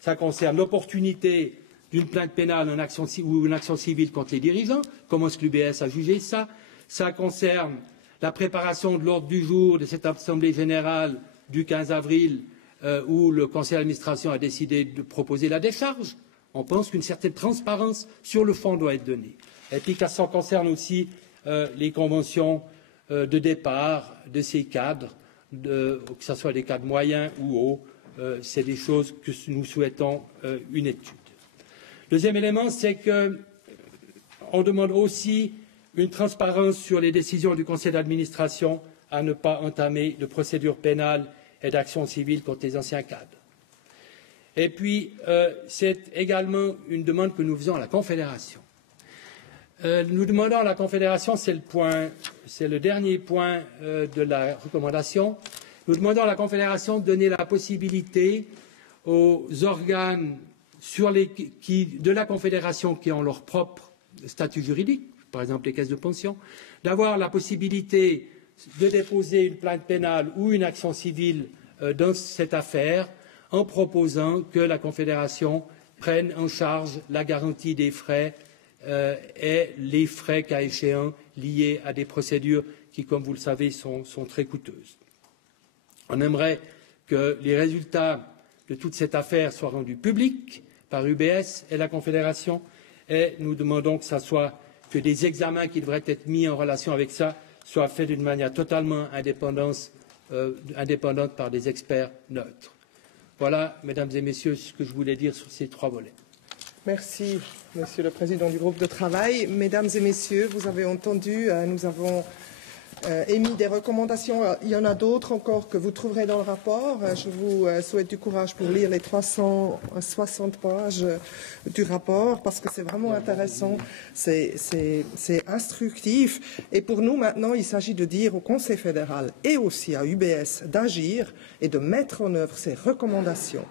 Ça concerne l'opportunité d'une plainte pénale ou une action civile contre les dirigeants. Comment est-ce que l'UBS a jugé ça? Ça concerne la préparation de l'ordre du jour de cette assemblée générale du 15 avril où le conseil d'administration a décidé de proposer la décharge. On pense qu'une certaine transparence sur le fond doit être donnée. Et puis ça concerne aussi les conventions de départ de ces cadres, que ce soit des cadres moyens ou hauts. C'est des choses que nous souhaitons une étude. Deuxième élément, c'est qu'on demande aussi une transparence sur les décisions du conseil d'administration à ne pas entamer de procédures pénales et d'actions civiles contre les anciens cadres. Et puis, c'est également une demande que nous faisons à la Confédération. Nous demandons à la Confédération, c'est le dernier point de la recommandation, nous demandons à la Confédération de donner la possibilité aux organes de la Confédération qui ont leur propre statut juridique, par exemple les caisses de pension, d'avoir la possibilité de déposer une plainte pénale ou une action civile dans cette affaire en proposant que la Confédération prenne en charge la garantie des frais et les frais, cas échéant, liés à des procédures qui, comme vous le savez, sont très coûteuses. On aimerait que les résultats de toute cette affaire soient rendus publics par UBS et la Confédération et nous demandons que des examens qui devraient être mis en relation avec ça soient faits d'une manière totalement indépendante par des experts neutres. Voilà, mesdames et messieurs, ce que je voulais dire sur ces 3 volets. Merci, Monsieur le Président du groupe de travail. Mesdames et messieurs, vous avez entendu, nous avons émis des recommandations. Il y en a d'autres encore que vous trouverez dans le rapport. Je vous souhaite du courage pour lire les 360 pages du rapport parce que c'est vraiment intéressant, c'est instructif. Et pour nous, maintenant, il s'agit de dire au Conseil fédéral et aussi à UBS d'agir et de mettre en œuvre ces recommandations.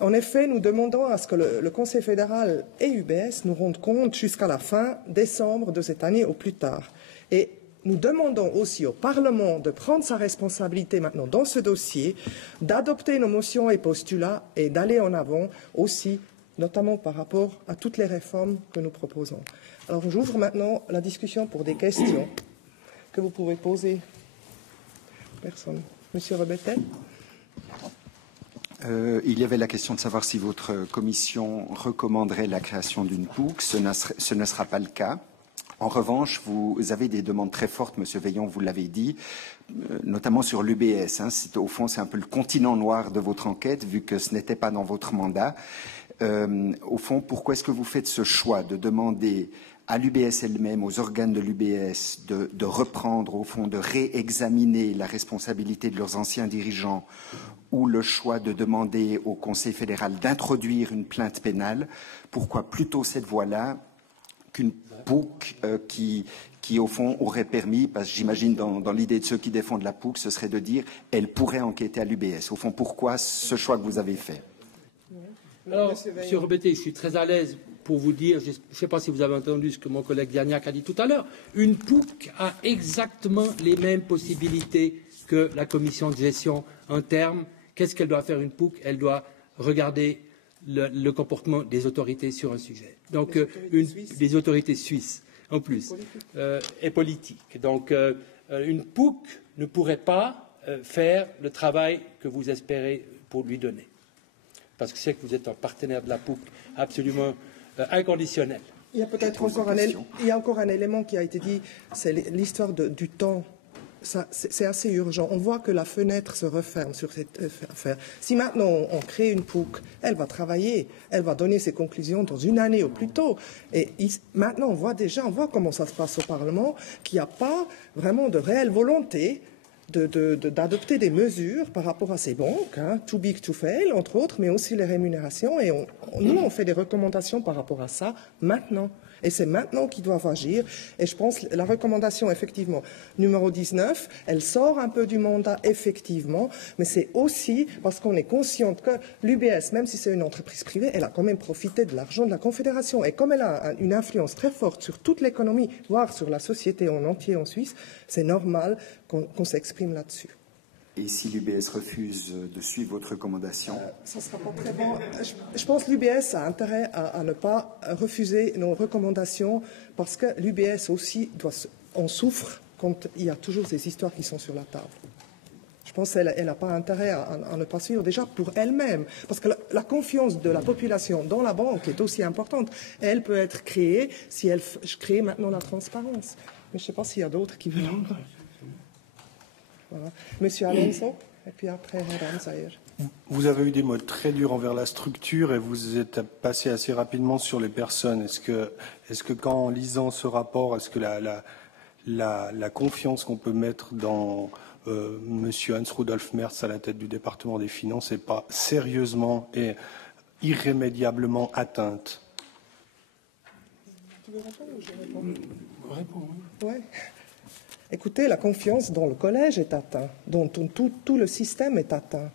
En effet, nous demandons à ce que le Conseil fédéral et UBS nous rendent compte jusqu'à la fin décembre de cette année au plus tard. Et nous demandons aussi au Parlement de prendre sa responsabilité maintenant dans ce dossier, d'adopter nos motions et postulats et d'aller en avant aussi, notamment par rapport à toutes les réformes que nous proposons. Alors j'ouvre maintenant la discussion pour des questions que vous pouvez poser. Personne. Monsieur Rebettel. Il y avait la question de savoir si votre commission recommanderait la création d'une POUC. Ce ne sera pas le cas. En revanche, vous avez des demandes très fortes, Monsieur Veillon, vous l'avez dit, notamment sur l'UBS. Au fond, c'est un peu le continent noir de votre enquête, vu que ce n'était pas dans votre mandat. Au fond, pourquoi est-ce que vous faites ce choix de demander à l'UBS elle-même, aux organes de l'UBS, de reprendre, au fond, de réexaminer la responsabilité de leurs anciens dirigeants, ou le choix de demander au Conseil fédéral d'introduire une plainte pénale? Pourquoi plutôt cette voie-là qu'une POUC qui, au fond, aurait permis, parce que j'imagine dans l'idée de ceux qui défendent la POUC, ce serait de dire elle pourrait enquêter à l'UBS. Au fond, pourquoi ce choix que vous avez fait? Alors, Monsieur Rebettel, je suis très à l'aise pour vous dire, je ne sais pas si vous avez entendu ce que mon collègue Derniac a dit tout à l'heure, une POUC a exactement les mêmes possibilités que la commission de gestion en termes. Qu'est-ce qu'elle doit faire une POUC? Elle doit regarder le comportement des autorités sur un sujet. Donc, des autorités suisses, en plus, et politiques. Donc, une POUC ne pourrait pas faire le travail que vous espérez pour lui donner. Parce que c'est que vous êtes un partenaire de la POUC absolument inconditionnel. Il y a peut-être encore un élément qui a été dit, c'est l'histoire du temps. C'est assez urgent. On voit que la fenêtre se referme sur cette affaire. Si maintenant on crée une POUC, elle va travailler, elle va donner ses conclusions dans une année au plus tôt. Et maintenant on voit comment ça se passe au Parlement, qu'il n'y a pas vraiment de réelle volonté d'adopter des mesures par rapport à ces banques, too big to fail, entre autres, mais aussi les rémunérations. Et nous, on fait des recommandations par rapport à ça maintenant. Et c'est maintenant qu'ils doivent agir. Et je pense que la recommandation, effectivement, numéro 19, elle sort un peu du mandat, effectivement, mais c'est aussi parce qu'on est conscient que l'UBS, même si c'est une entreprise privée, elle a quand même profité de l'argent de la Confédération. Et comme elle a une influence très forte sur toute l'économie, voire sur la société en entier en Suisse, c'est normal qu'on s'exprime là-dessus. Et si l'UBS refuse de suivre votre recommandation? Ça ne sera pas très bon. Je pense que l'UBS a intérêt à ne pas refuser nos recommandations parce que l'UBS aussi en souffre quand il y a toujours ces histoires qui sont sur la table. Je pense qu'elle n'a pas intérêt à ne pas suivre, déjà pour elle-même. Parce que la confiance de la population dans la banque est aussi importante. Elle peut être créée si elle crée maintenant la transparence. Mais je ne sais pas s'il y a d'autres qui veulent. Voilà. Monsieur Alonso, et puis après Madame Zahir. Vous avez eu des mots très durs envers la structure et vous êtes passé assez rapidement sur les personnes. Est-ce que quand en lisant ce rapport, est-ce que la confiance qu'on peut mettre dans Monsieur Hans-Rudolf Merz à la tête du département des finances n'est pas sérieusement et irrémédiablement atteinte? Tu veux répondre ou je réponds? Oui. Écoutez, la confiance dans le collège est atteinte, dont tout le système est atteint.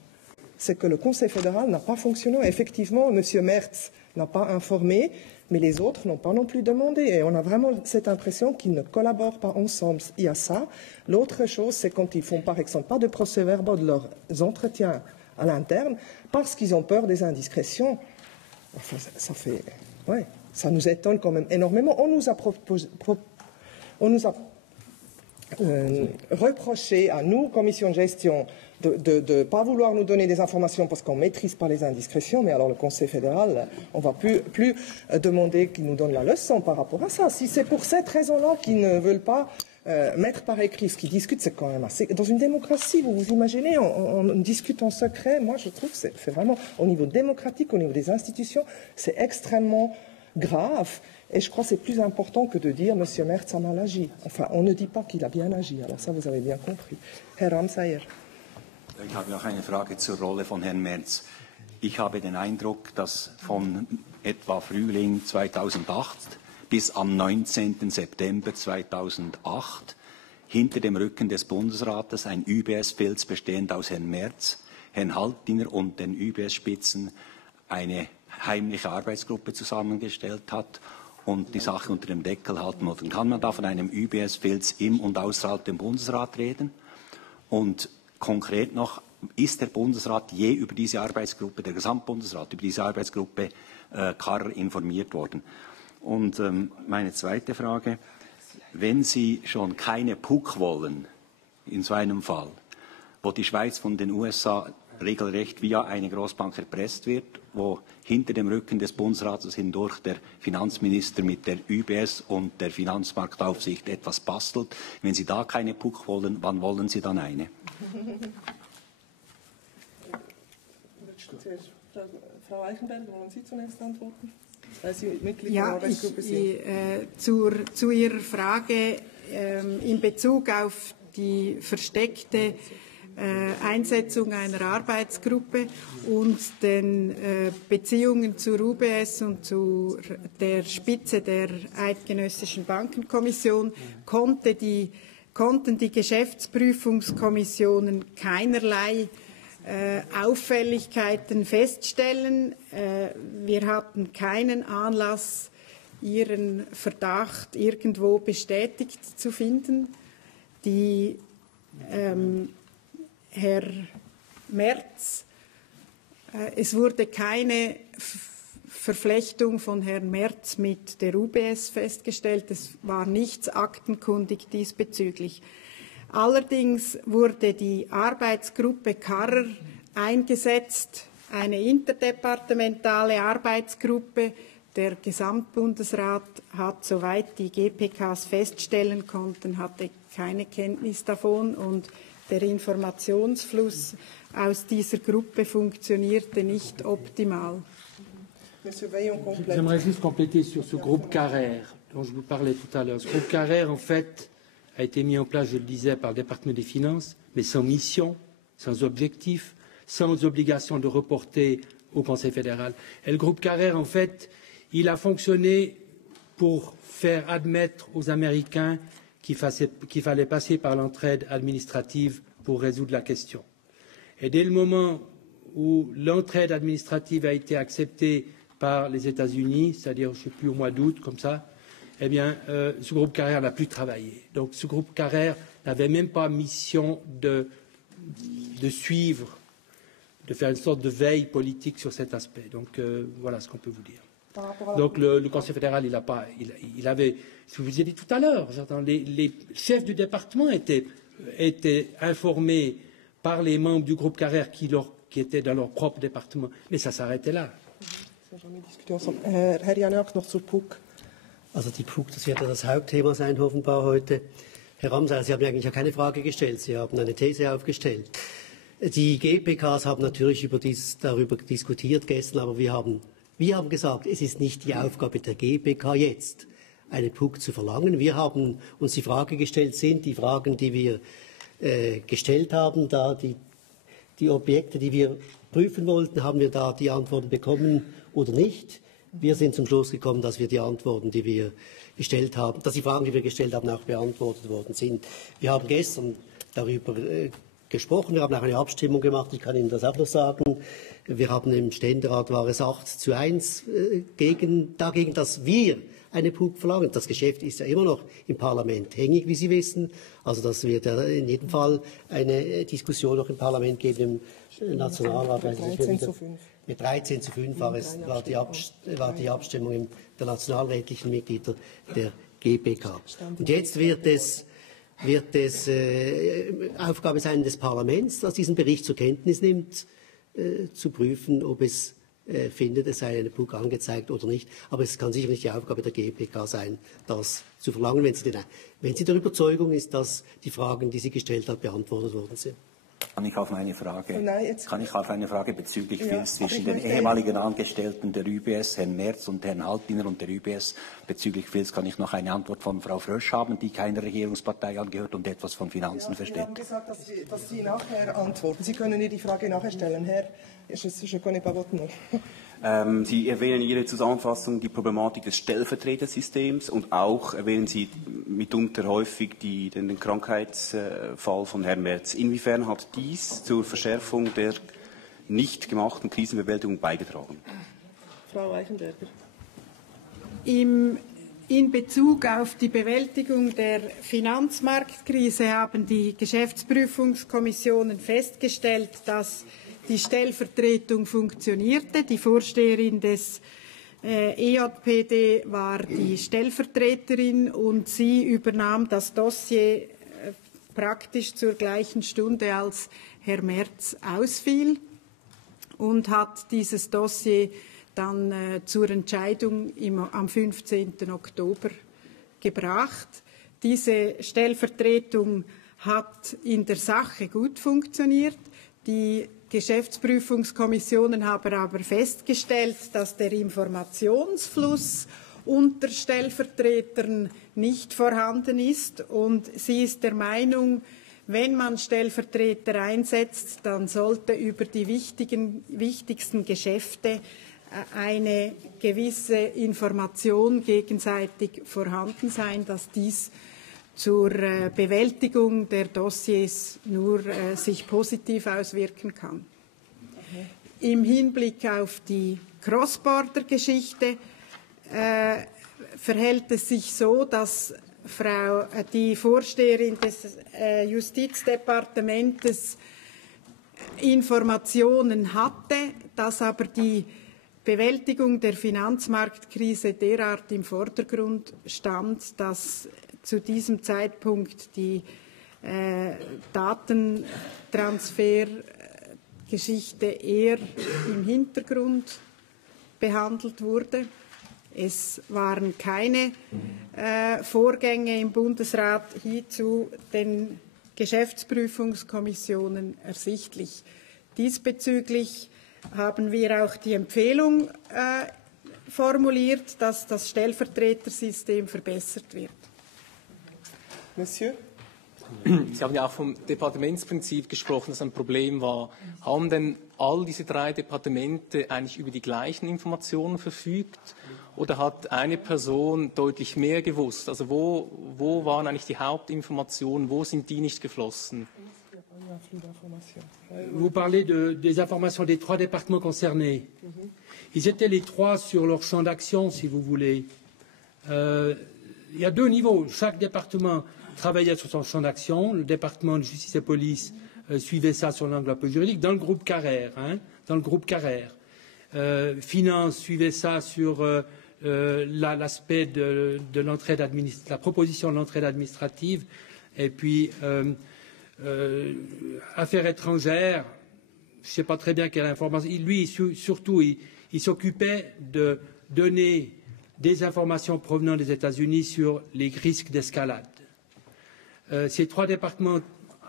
C'est que le Conseil fédéral n'a pas fonctionné. Effectivement, M. Merz n'a pas informé, mais les autres n'ont pas non plus demandé. Et on a vraiment cette impression qu'ils ne collaborent pas ensemble. Il y a ça. L'autre chose, c'est quand ils font, par exemple, pas de procès-verbaux de leurs entretiens à l'interne, parce qu'ils ont peur des indiscrétions. Enfin, ça nous étonne quand même énormément. On nous a reprocher à nous, commission de gestion, de ne pas vouloir nous donner des informations parce qu'on ne maîtrise pas les indiscrétions, mais alors le Conseil fédéral, on ne va plus demander qu'il nous donne la leçon par rapport à ça. Si c'est pour cette raison-là qu'ils ne veulent pas mettre par écrit ce qu'ils discutent, c'est quand même assez... Dans une démocratie, vous vous imaginez, on discute en secret. Moi, je trouve que c'est vraiment, au niveau démocratique, au niveau des institutions, c'est extrêmement grave. Et je crois que c'est plus important que de dire « Monsieur Merz a mal agi ». Enfin, on ne dit pas qu'il a bien agi. Alors ça, vous avez bien compris. Herr Ramsayer. Ich habe auch eine Frage zur Rolle von Herrn Merz. Ich habe den Eindruck, dass von etwa Frühling 2008 bis am 19. September 2008 hinter dem Rücken des Bundesrates ein UBS-Filz bestehend aus Herrn Merz, Herrn Haltiner und den UBS-Spitzen eine heimliche Arbeitsgruppe zusammengestellt hat und die Sache unter dem Deckel halten wollte. Kann man da von einem UBS-Filz im und außerhalb dem Bundesrat reden? Und konkret noch, ist der Bundesrat je über diese Arbeitsgruppe, der Gesamtbundesrat, über diese Arbeitsgruppe Karrer informiert worden? Und meine zweite Frage, wenn Sie schon keine PUC wollen, in so einem Fall, wo die Schweiz von den USA regelrecht via eine Großbank erpresst wird, wo hinter dem Rücken des Bundesrates hindurch der Finanzminister mit der UBS und der Finanzmarktaufsicht etwas bastelt. Wenn Sie da keine PUC wollen, wann wollen Sie dann eine? Frau Eichenberg, wollen Sie zunächst antworten? Ja, zu Ihrer Frage in Bezug auf die versteckte Einsetzung einer Arbeitsgruppe und den Beziehungen zur UBS und zu der Spitze der Eidgenössischen Bankenkommission konnten die Geschäftsprüfungskommissionen keinerlei Auffälligkeiten feststellen. Wir hatten keinen Anlass, Ihren Verdacht irgendwo bestätigt zu finden. Herr Merz, es wurde keine Verflechtung von Herrn Merz mit der UBS festgestellt. Es war nichts aktenkundig diesbezüglich. Allerdings wurde die Arbeitsgruppe Karrer eingesetzt, eine interdepartementale Arbeitsgruppe. Der Gesamtbundesrat hat, soweit die GPKs feststellen konnten, hatte keine Kenntnis davon und der Informationsfluss aus dieser Gruppe funktionierte nicht optimal. J'aimerais juste compléter sur ce groupe Carrère dont je vous parlais tout à l'heure. Ce groupe Carrère, en fait, a été mis en place, je le disais, par le département des Finances, mais sans mission, sans objectif, sans obligation de reporter au Conseil fédéral. Et le groupe Carrère, en fait, il a fonctionné pour faire admettre aux Américains qu'il fallait passer par l'entraide administrative pour résoudre la question. Et dès le moment où l'entraide administrative a été acceptée par les États-Unis, c'est-à-dire, je ne sais plus, au mois d'août, comme ça, eh bien, ce groupe Carrère n'a plus travaillé. Donc, ce groupe Carrère n'avait même pas mission de suivre, de faire une sorte de veille politique sur cet aspect. Donc, voilà ce qu'on peut vous dire. Donc, le Conseil fédéral, il avait, ce que je vous ai dit tout à l'heure, les chefs du département étaient informés par les membres du groupe Carrère qui étaient dans leur propre département. Mais ça s'arrêtait là. Herr Janiak, noch zur PUC. Also die PUC, das wird ja das Hauptthema sein, offenbar heute. Herr Ramsayer, Sie haben eigentlich ja keine Frage gestellt, Sie haben eine These aufgestellt. Die GPKs haben natürlich darüber diskutiert gestern, aber wir haben gesagt, es ist nicht die Aufgabe der GPK jetzt, eine PUC zu verlangen. Wir haben uns die Frage gestellt, sind die Fragen, die wir gestellt haben, da die Objekte, die wir prüfen wollten, haben wir da die Antworten bekommen oder nicht? Wir sind zum Schluss gekommen, dass wir die Antworten, die wir gestellt haben, dass die Fragen, die wir gestellt haben, auch beantwortet worden sind. Wir haben gestern darüber gesprochen, wir haben auch eine Abstimmung gemacht, ich kann Ihnen das auch noch sagen. Wir haben im Ständerat, war es 8:1 dagegen, dass wir eine PUC verlangen. Das Geschäft ist ja immer noch im Parlament hängig, wie Sie wissen. Also das wird ja in jedem Fall eine Diskussion noch im Parlament geben, im Nationalrat. 13:5. Mit 13:5 war die Abstimmung der nationalrätlichen Mitglieder der GPK. Und jetzt wird es wird es Aufgabe sein des Parlaments, das diesen Bericht zur Kenntnis nimmt, zu prüfen, ob es findet, es sei eine PUC angezeigt oder nicht. Aber es kann sicher nicht die Aufgabe der GPK sein, das zu verlangen, wenn sie der Überzeugung ist, dass die Fragen, die sie gestellt hat, beantwortet worden sind. Kann ich auf eine Frage bezüglich zwischen den ehemaligen Angestellten der UBS, Herrn Merz und Herrn Halbiner und der UBS, bezüglich Fils kann ich noch eine Antwort von Frau Frösch haben, die keiner Regierungspartei angehört und etwas von Finanzen versteht. Sie haben gesagt, dass Sie nachher antworten. Sie können mir die Frage nachher stellen. Herr, je connais pas votre nom. Sie erwähnen in Ihrer Zusammenfassung die Problematik des Stellvertretersystems und auch erwähnen Sie mitunter häufig den Krankheitsfall von Herrn Merz. Inwiefern hat dies zur Verschärfung der nicht gemachten Krisenbewältigung beigetragen? Frau Eichenberger. In Bezug auf die Bewältigung der Finanzmarktkrise haben die Geschäftsprüfungskommissionen festgestellt, dass die Stellvertretung funktionierte. Die Vorsteherin des EJPD war die Stellvertreterin und sie übernahm das Dossier praktisch zur gleichen Stunde, als Herr Merz ausfiel, und hat dieses Dossier dann zur Entscheidung am 15. Oktober gebracht. Diese Stellvertretung hat in der Sache gut funktioniert. Die Geschäftsprüfungskommissionen haben aber festgestellt, dass der Informationsfluss unter Stellvertretern nicht vorhanden ist. Und sie ist der Meinung, wenn man Stellvertreter einsetzt, dann sollte über die wichtigsten Geschäfte eine gewisse Information gegenseitig vorhanden sein, dass dies zur Bewältigung der Dossiers nur sich positiv auswirken kann. Im Hinblick auf die Cross-Border-Geschichte verhält es sich so, dass die Vorsteherin des Justizdepartements Informationen hatte, dass aber die Bewältigung der Finanzmarktkrise derart im Vordergrund stand, dass zu diesem Zeitpunkt die Datentransfergeschichte eher im Hintergrund behandelt wurde. Es waren keine Vorgänge im Bundesrat hierzu den Geschäftsprüfungskommissionen ersichtlich. Diesbezüglich haben wir auch die Empfehlung formuliert, dass das Stellvertretersystem verbessert wird. Monsieur? Sie haben ja auch vom Departementsprinzip gesprochen, das ein Problem war. Haben denn all diese 3 Departemente eigentlich über die gleichen Informationen verfügt oder hat eine Person deutlich mehr gewusst? Also wo waren eigentlich die Hauptinformationen, wo sind die nicht geflossen? Vous parlez des informations des 3 départements concernés. Ils étaient les 3 sur leur champ d'action, si vous voulez. Il y a 2 niveaux. Chaque département travaillait sur son champ d'action. Le département de justice et police suivait ça sur l'angle un peu juridique, dans le groupe Carrère. Dans le groupe Carrère. Finance suivait ça sur l'aspect de l'entraide administrative, la proposition de l'entraide administrative. Et puis, affaires étrangères, je ne sais pas très bien quelle information. Lui, surtout, il s'occupait de donner des informations provenant des États-Unis sur les risques d'escalade. Ces 3 départements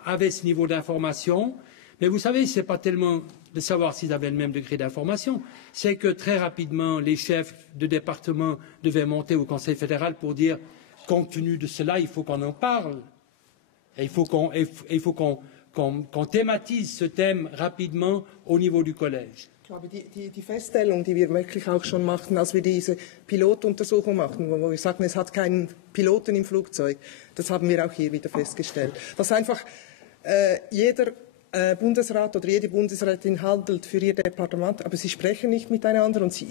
avaient ce niveau d'information, mais vous savez, ce n'est pas tellement de savoir s'ils avaient le même degré d'information, c'est que très rapidement, les chefs de département devaient monter au Conseil fédéral pour dire, compte tenu de cela, il faut qu'on en parle. Et il faut qu'on thématise ce thème rapidement au niveau du Collège. Ich glaube, die Feststellung, die wir wirklich auch schon machten, als wir diese Pilotuntersuchung machten, wo wir sagten, es hat keinen Piloten im Flugzeug, das haben wir auch hier wieder festgestellt. Dass einfach jeder Bundesrat oder jede Bundesrätin handelt für ihr Departement, aber sie sprechen nicht miteinander und sie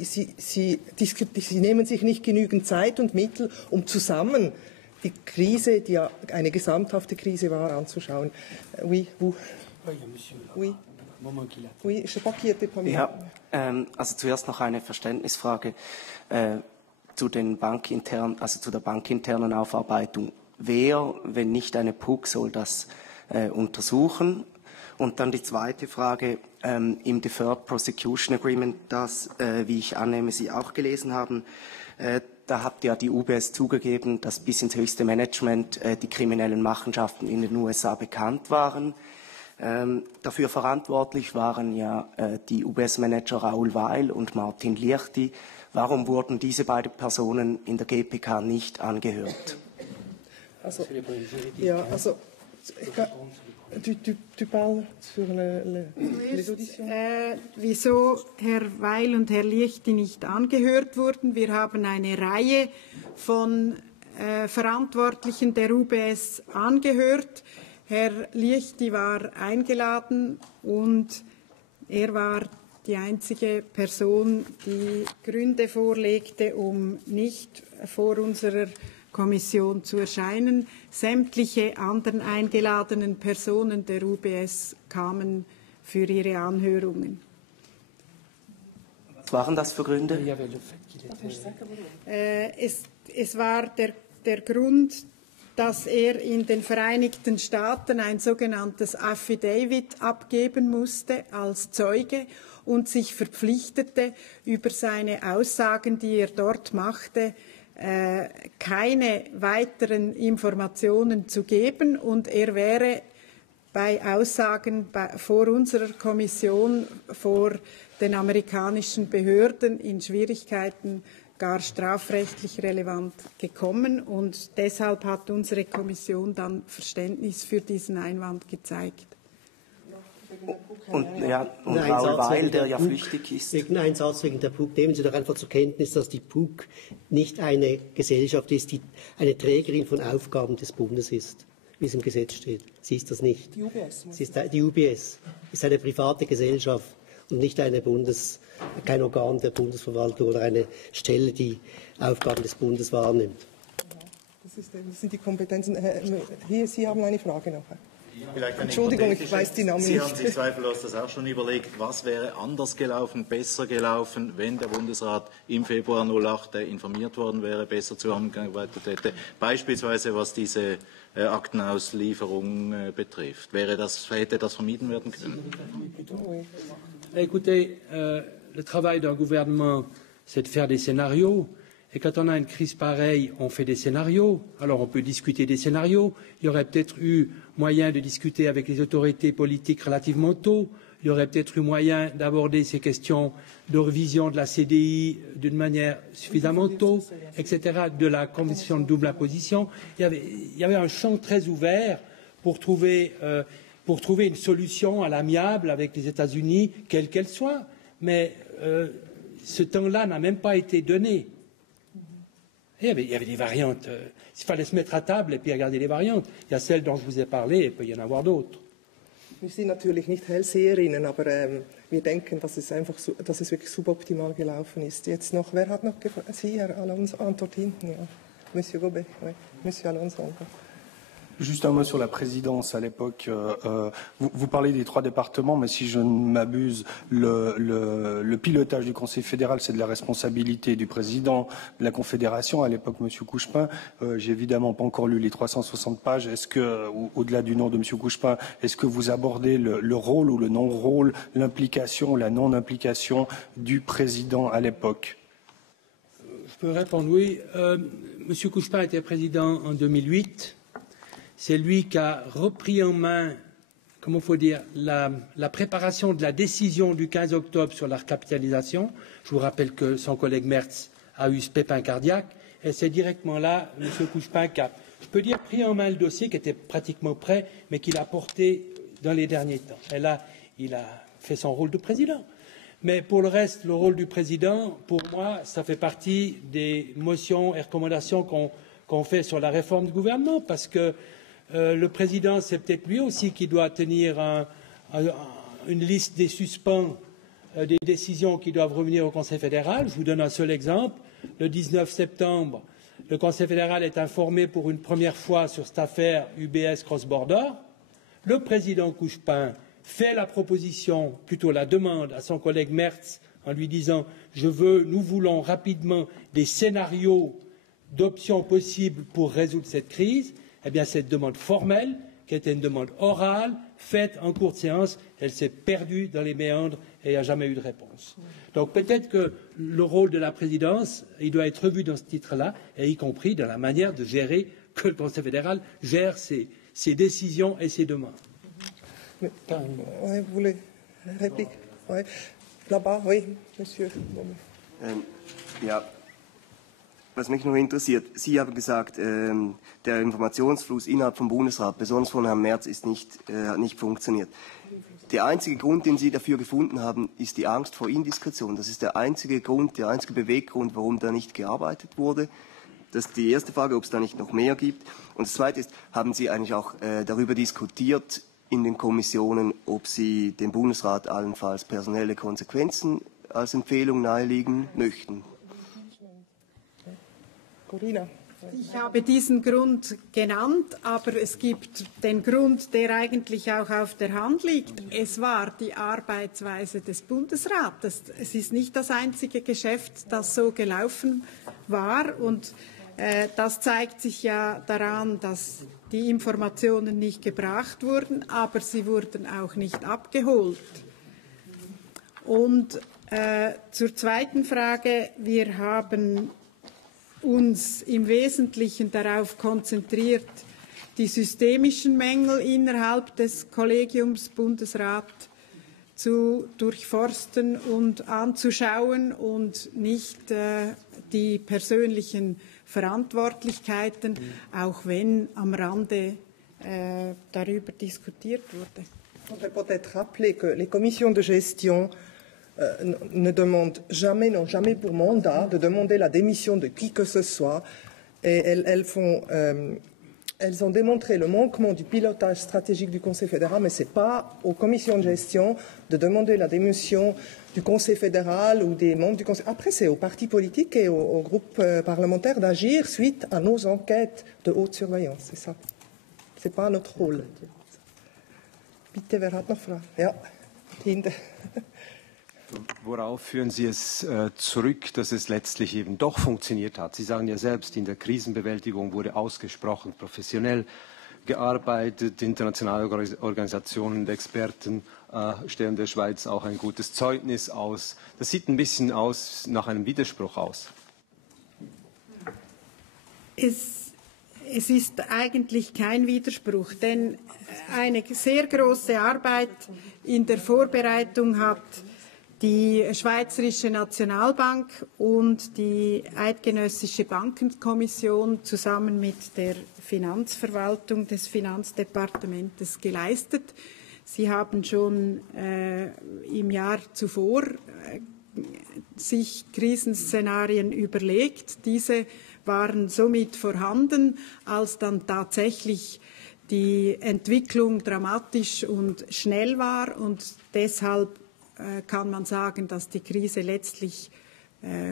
nehmen sich nicht genügend Zeit und Mittel, um zusammen die Krise, die ja eine gesamthafte Krise war, anzuschauen. Oui, vous. Oui. Oui, je sais pas qui était premier. Ja, also zuerst noch eine Verständnisfrage zu der bankinternen Aufarbeitung. wer, wenn nicht eine PUC, soll das untersuchen? Und dann die zweite Frage, im Deferred Prosecution Agreement, das, wie ich annehme, Sie auch gelesen haben, da hat ja die UBS zugegeben, dass bis ins höchste Management die kriminellen Machenschaften in den USA bekannt waren. Dafür verantwortlich waren ja die UBS-Manager Raoul Weil und Martin Liechti. Warum wurden diese beiden Personen in der GPK nicht angehört? Also, tu parles sur les auditions? Wieso Herr Weil und Herr Liechti nicht angehört wurden? Wir haben eine Reihe von Verantwortlichen der UBS angehört. Herr Liechti war eingeladen und er war die einzige Person, die Gründe vorlegte, um nicht vor unserer Kommission zu erscheinen. Sämtliche anderen eingeladenen Personen der UBS kamen für ihre Anhörungen. Was waren das für Gründe? Es war der Grund, dass er in den Vereinigten Staaten ein sogenanntes Affidavit abgeben musste als Zeuge und sich verpflichtete, über seine Aussagen, die er dort machte, keine weiteren Informationen zu geben. Und er wäre bei Aussagen vor unserer Kommission, vor den amerikanischen Behörden in Schwierigkeiten, gar strafrechtlich relevant gekommen. Und deshalb hat unsere Kommission dann Verständnis für diesen Einwand gezeigt. Und Raoul Weil, der ja flüchtig ist. Wegen ein Satz wegen der PUC. Nehmen Sie doch einfach zur Kenntnis, dass die PUC nicht eine Gesellschaft ist, die eine Trägerin von Aufgaben des Bundes ist, wie es im Gesetz steht. Sie ist das nicht. Die UBS. Die UBS ist eine private Gesellschaft und nicht kein Organ der Bundesverwaltung oder eine Stelle, die Aufgaben des Bundes wahrnimmt. Das sind die Kompetenzen. Hier, Sie haben eine Frage noch. Entschuldigung, ich weiß die Namen nicht. Sie haben sich zweifellos das auch schon überlegt, was wäre anders gelaufen, besser gelaufen, wenn der Bundesrat im Februar 2008 informiert worden wäre, besser zusammengearbeitet hätte, beispielsweise was diese Aktenauslieferung betrifft. Hätte das vermieden werden können? Écoutez, le travail d'un gouvernement, c'est de faire des scénarios. Et quand on a une crise pareille, on fait des scénarios. Alors on peut discuter des scénarios. Il y aurait peut-être eu moyen de discuter avec les autorités politiques relativement tôt. Il y aurait peut-être eu moyen d'aborder ces questions de révision de la CDI d'une manière suffisamment tôt, etc., de la convention de double imposition. Il y avait un champ très ouvert pour trouver une solution à l'amiable avec les États-Unis, quelle qu'elle soit. Mais ce temps-là n'a même pas été donné. Il y avait des variantes. Il fallait se mettre à table et puis regarder les variantes. Il y a celle dont je vous ai parlé, et il peut y en avoir d'autres. Wir sind natürlich nicht Hellseherinnen, aber wir denken, dass es wirklich suboptimal gelaufen ist. Jetzt noch, wer hat noch gefragt? Sie, Herr Alonso, dort hinten, ja. Monsieur Gobet, oui. Monsieur Alonso encore. Juste un mot sur la présidence à l'époque. Vous parlez des 3 départements, mais si je ne m'abuse, le pilotage du Conseil fédéral, c'est de la responsabilité du président de la Confédération, à l'époque, M. Couchepin. J'ai évidemment pas encore lu les 360 pages. Est-ce que, au-delà du nom de M. Couchepin, est-ce que vous abordez le rôle ou le non-rôle, l'implication ou la non-implication du président à l'époque? Je peux répondre oui. M. Couchepin était président en 2008. C'est lui qui a repris en main, comment faut dire, la préparation de la décision du 15 octobre sur la recapitalisation. Je vous rappelle que son collègue Merz a eu ce pépin cardiaque. Et c'est directement là, M. Couchepin, qui a, je peux dire, pris en main le dossier qui était pratiquement prêt, mais qu'il a porté dans les derniers temps. Et là, il a fait son rôle de président. Mais pour le reste, le rôle du président, pour moi, ça fait partie des motions et recommandations qu'on fait sur la réforme du gouvernement, parce que le président, c'est peut-être lui aussi qui doit tenir une liste des suspens des décisions qui doivent revenir au Conseil fédéral. Je vous donne un seul exemple. Le 19 septembre, le Conseil fédéral est informé pour une première fois sur cette affaire UBS Cross-Border. Le président Couchepin fait la proposition, plutôt la demande à son collègue Merz en lui disant « nous voulons rapidement des scénarios d'options possibles pour résoudre cette crise ». Eh bien, cette demande formelle, qui était une demande orale, faite en cours de séance, elle s'est perdue dans les méandres et il n'y a jamais eu de réponse. Donc peut-être que le rôle de la présidence, il doit être revu dans ce titre-là, et y compris dans la manière de gérer que le Conseil fédéral gère ses décisions et ses demandes. Ouais, vous voulez réplique? Ouais. Là-bas, oui, monsieur. Ja, was mich noch interessiert, Sie haben gesagt, der Informationsfluss innerhalb vom Bundesrat, besonders von Herrn Merz, hat nicht funktioniert. Der einzige Grund, den Sie dafür gefunden haben, ist die Angst vor Indiskretion. Das ist der einzige Grund, der einzige Beweggrund, warum da nicht gearbeitet wurde. Das ist die erste Frage, ob es da nicht noch mehr gibt. Und das Zweite ist, haben Sie eigentlich auch darüber diskutiert in den Kommissionen, ob Sie dem Bundesrat allenfalls personelle Konsequenzen als Empfehlung nahelegen möchten? Corina. Ich habe diesen Grund genannt, aber es gibt den Grund, der eigentlich auch auf der Hand liegt. Es war die Arbeitsweise des Bundesrates. Es ist nicht das einzige Geschäft, das so gelaufen war. Und das zeigt sich ja daran, dass die Informationen nicht gebracht wurden, aber sie wurden auch nicht abgeholt. Und zur zweiten Frage, wir haben uns im Wesentlichen darauf konzentriert, die systemischen Mängel innerhalb des Kollegiums Bundesrat zu durchforsten und anzuschauen und nicht die persönlichen Verantwortlichkeiten, auch wenn am Rande darüber diskutiert wurde. Je voudrais peut-être rappeler que les commissions de gestion ne demandent jamais, n'ont jamais pour mandat de demander la démission de qui que ce soit. Et elles ont démontré le manquement du pilotage stratégique du Conseil fédéral, mais ce n'est pas aux commissions de gestion de demander la démission du Conseil fédéral ou des membres du Conseil. Après, c'est aux partis politiques et aux groupes parlementaires d'agir suite à nos enquêtes de haute surveillance. C'est ça. Ce n'est pas notre rôle. Bitte, wer hat noch Fragen? Ja, hinten. Worauf führen Sie es zurück, dass es letztlich eben doch funktioniert hat? Sie sagen ja selbst, in der Krisenbewältigung wurde ausgesprochen professionell gearbeitet. Internationale Organisationen und Experten stellen der Schweiz auch ein gutes Zeugnis aus. Das sieht ein bisschen nach einem Widerspruch aus. Es ist eigentlich kein Widerspruch, denn eine sehr große Arbeit in der Vorbereitung hat die Schweizerische Nationalbank und die Eidgenössische Bankenkommission zusammen mit der Finanzverwaltung des Finanzdepartements geleistet. Sie haben schon im Jahr zuvor sich Krisenszenarien überlegt. Diese waren somit vorhanden, als dann tatsächlich die Entwicklung dramatisch und schnell war, und deshalb kann man sagen, dass die Krise letztlich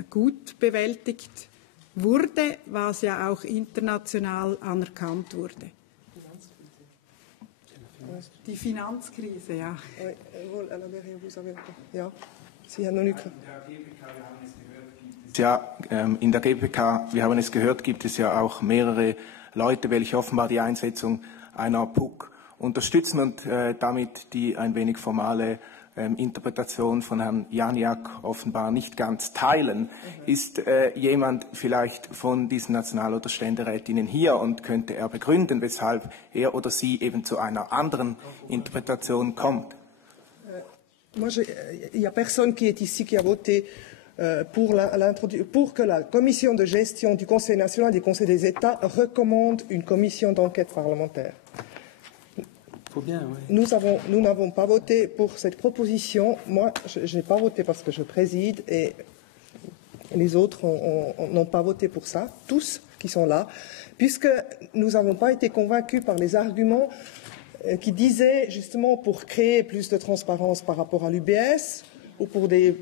gut bewältigt wurde, was ja auch international anerkannt wurde. Die Finanzkrise, ja. Ja, Sie haben noch nicht. Ja, in der GPK, wir haben es gehört, gibt es ja auch mehrere Leute, welche offenbar die Einsetzung einer PUC unterstützen und damit die ein wenig formale Interpretation von Herrn Janiak offenbar nicht ganz teilen. Ist jemand vielleicht von diesen National- oder Ständerätinnen hier und könnte er begründen, weshalb er oder sie eben zu einer anderen Interpretation kommt? Il n'y a personne qui est ici qui a voté pour que la commission de gestion du Conseil national et du Conseil des États recommande une commission d'enquête parlementaire. Bien, oui. Nous n'avons pas voté pour cette proposition. Moi, je n'ai pas voté parce que je préside et les autres n'ont pas voté pour ça, tous qui sont là, puisque nous n'avons pas été convaincus par les arguments qui disaient justement pour créer plus de transparence par rapport à l'UBS ou pour des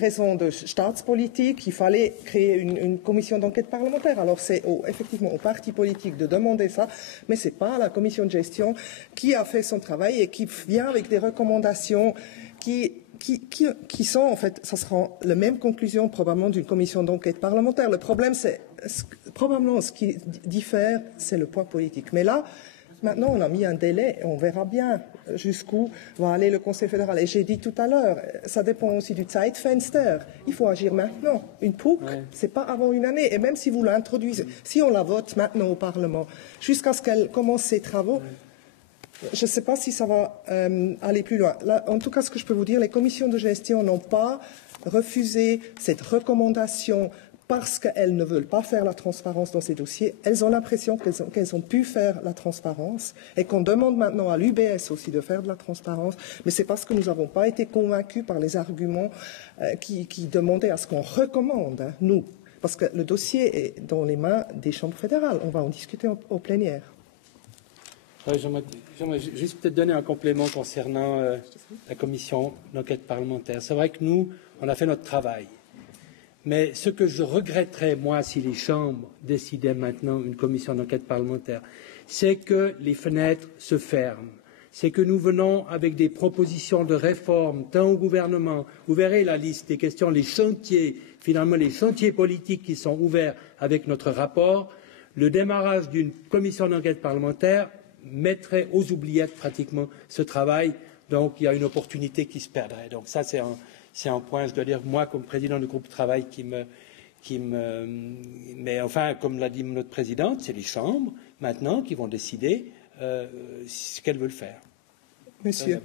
raisons de staatspolitique, il fallait créer une commission d'enquête parlementaire. Alors c'est effectivement aux partis politiques de demander ça, mais ce n'est pas la commission de gestion qui a fait son travail et qui vient avec des recommandations qui sont, en fait, ça sera la même conclusion probablement d'une commission d'enquête parlementaire. Le problème, c'est probablement ce qui diffère, c'est le point politique. Mais là, maintenant, on a mis un délai et on verra bien jusqu'où va aller le Conseil fédéral. Et j'ai dit tout à l'heure, ça dépend aussi du Zeitfenster. Il faut agir maintenant. Une POUC, c'est pas avant une année. Et même si vous l'introduisez, si on la vote maintenant au Parlement, jusqu'à ce qu'elle commence ses travaux, je ne sais pas si ça va aller plus loin. Là, en tout cas, ce que je peux vous dire, les commissions de gestion n'ont pas refusé cette recommandation parce qu'elles ne veulent pas faire la transparence dans ces dossiers. Elles ont l'impression qu'elles ont pu faire la transparence et qu'on demande maintenant à l'UBS aussi de faire de la transparence. Mais c'est parce que nous n'avons pas été convaincus par les arguments qui demandaient à ce qu'on recommande, hein, nous. Parce que le dossier est dans les mains des chambres fédérales. On va en discuter au plénière. J'aimerais juste peut-être donner un complément concernant la commission d'enquête parlementaire. C'est vrai que nous, on a fait notre travail. Mais ce que je regretterais, moi, si les chambres décidaient maintenant une commission d'enquête parlementaire, c'est que les fenêtres se ferment. C'est que nous venons avec des propositions de réforme, tant au gouvernement, vous verrez la liste des questions, les chantiers, finalement les chantiers politiques qui sont ouverts avec notre rapport. Le démarrage d'une commission d'enquête parlementaire mettrait aux oubliettes pratiquement ce travail. Donc il y a une opportunité qui se perdrait. Donc ça, c'est un point, je dois dire, moi, comme président du groupe de travail, mais enfin, comme l'a dit notre présidente, c'est les chambres, maintenant, qui vont décider ce qu'elles veulent faire. Monsieur.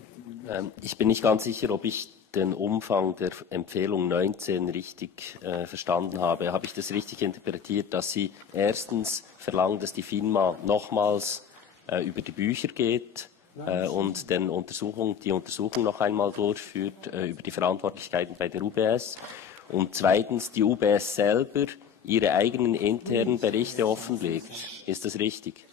Ich bin nicht ganz sicher, ob ich den Umfang der Empfehlung 19 richtig verstanden habe. Habe ich das richtig interpretiert, dass Sie erstens verlangen, dass die FINMA nochmals über die Bücher geht, und die Untersuchung noch einmal durchführt über die Verantwortlichkeiten bei der UBS und zweitens die UBS selber ihre eigenen internen Berichte offenlegt. Ist das richtig?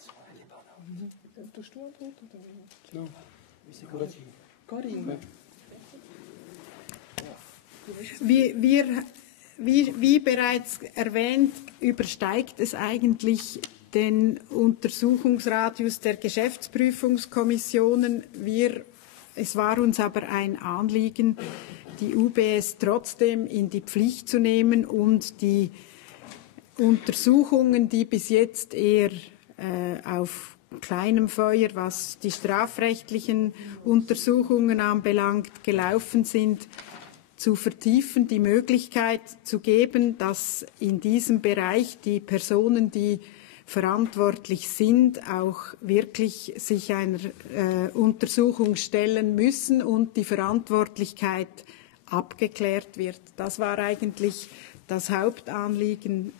Wie bereits erwähnt, übersteigt es eigentlich den Untersuchungsradius der Geschäftsprüfungskommissionen. Es war uns aber ein Anliegen, die UBS trotzdem in die Pflicht zu nehmen und die Untersuchungen, die bis jetzt eher auf kleinem Feuer, was die strafrechtlichen Untersuchungen anbelangt, gelaufen sind, zu vertiefen, die Möglichkeit zu geben, dass in diesem Bereich die Personen, die verantwortlich sind, auch wirklich sich einer Untersuchung stellen müssen und die Verantwortlichkeit abgeklärt wird. Das war eigentlich das Hauptanliegen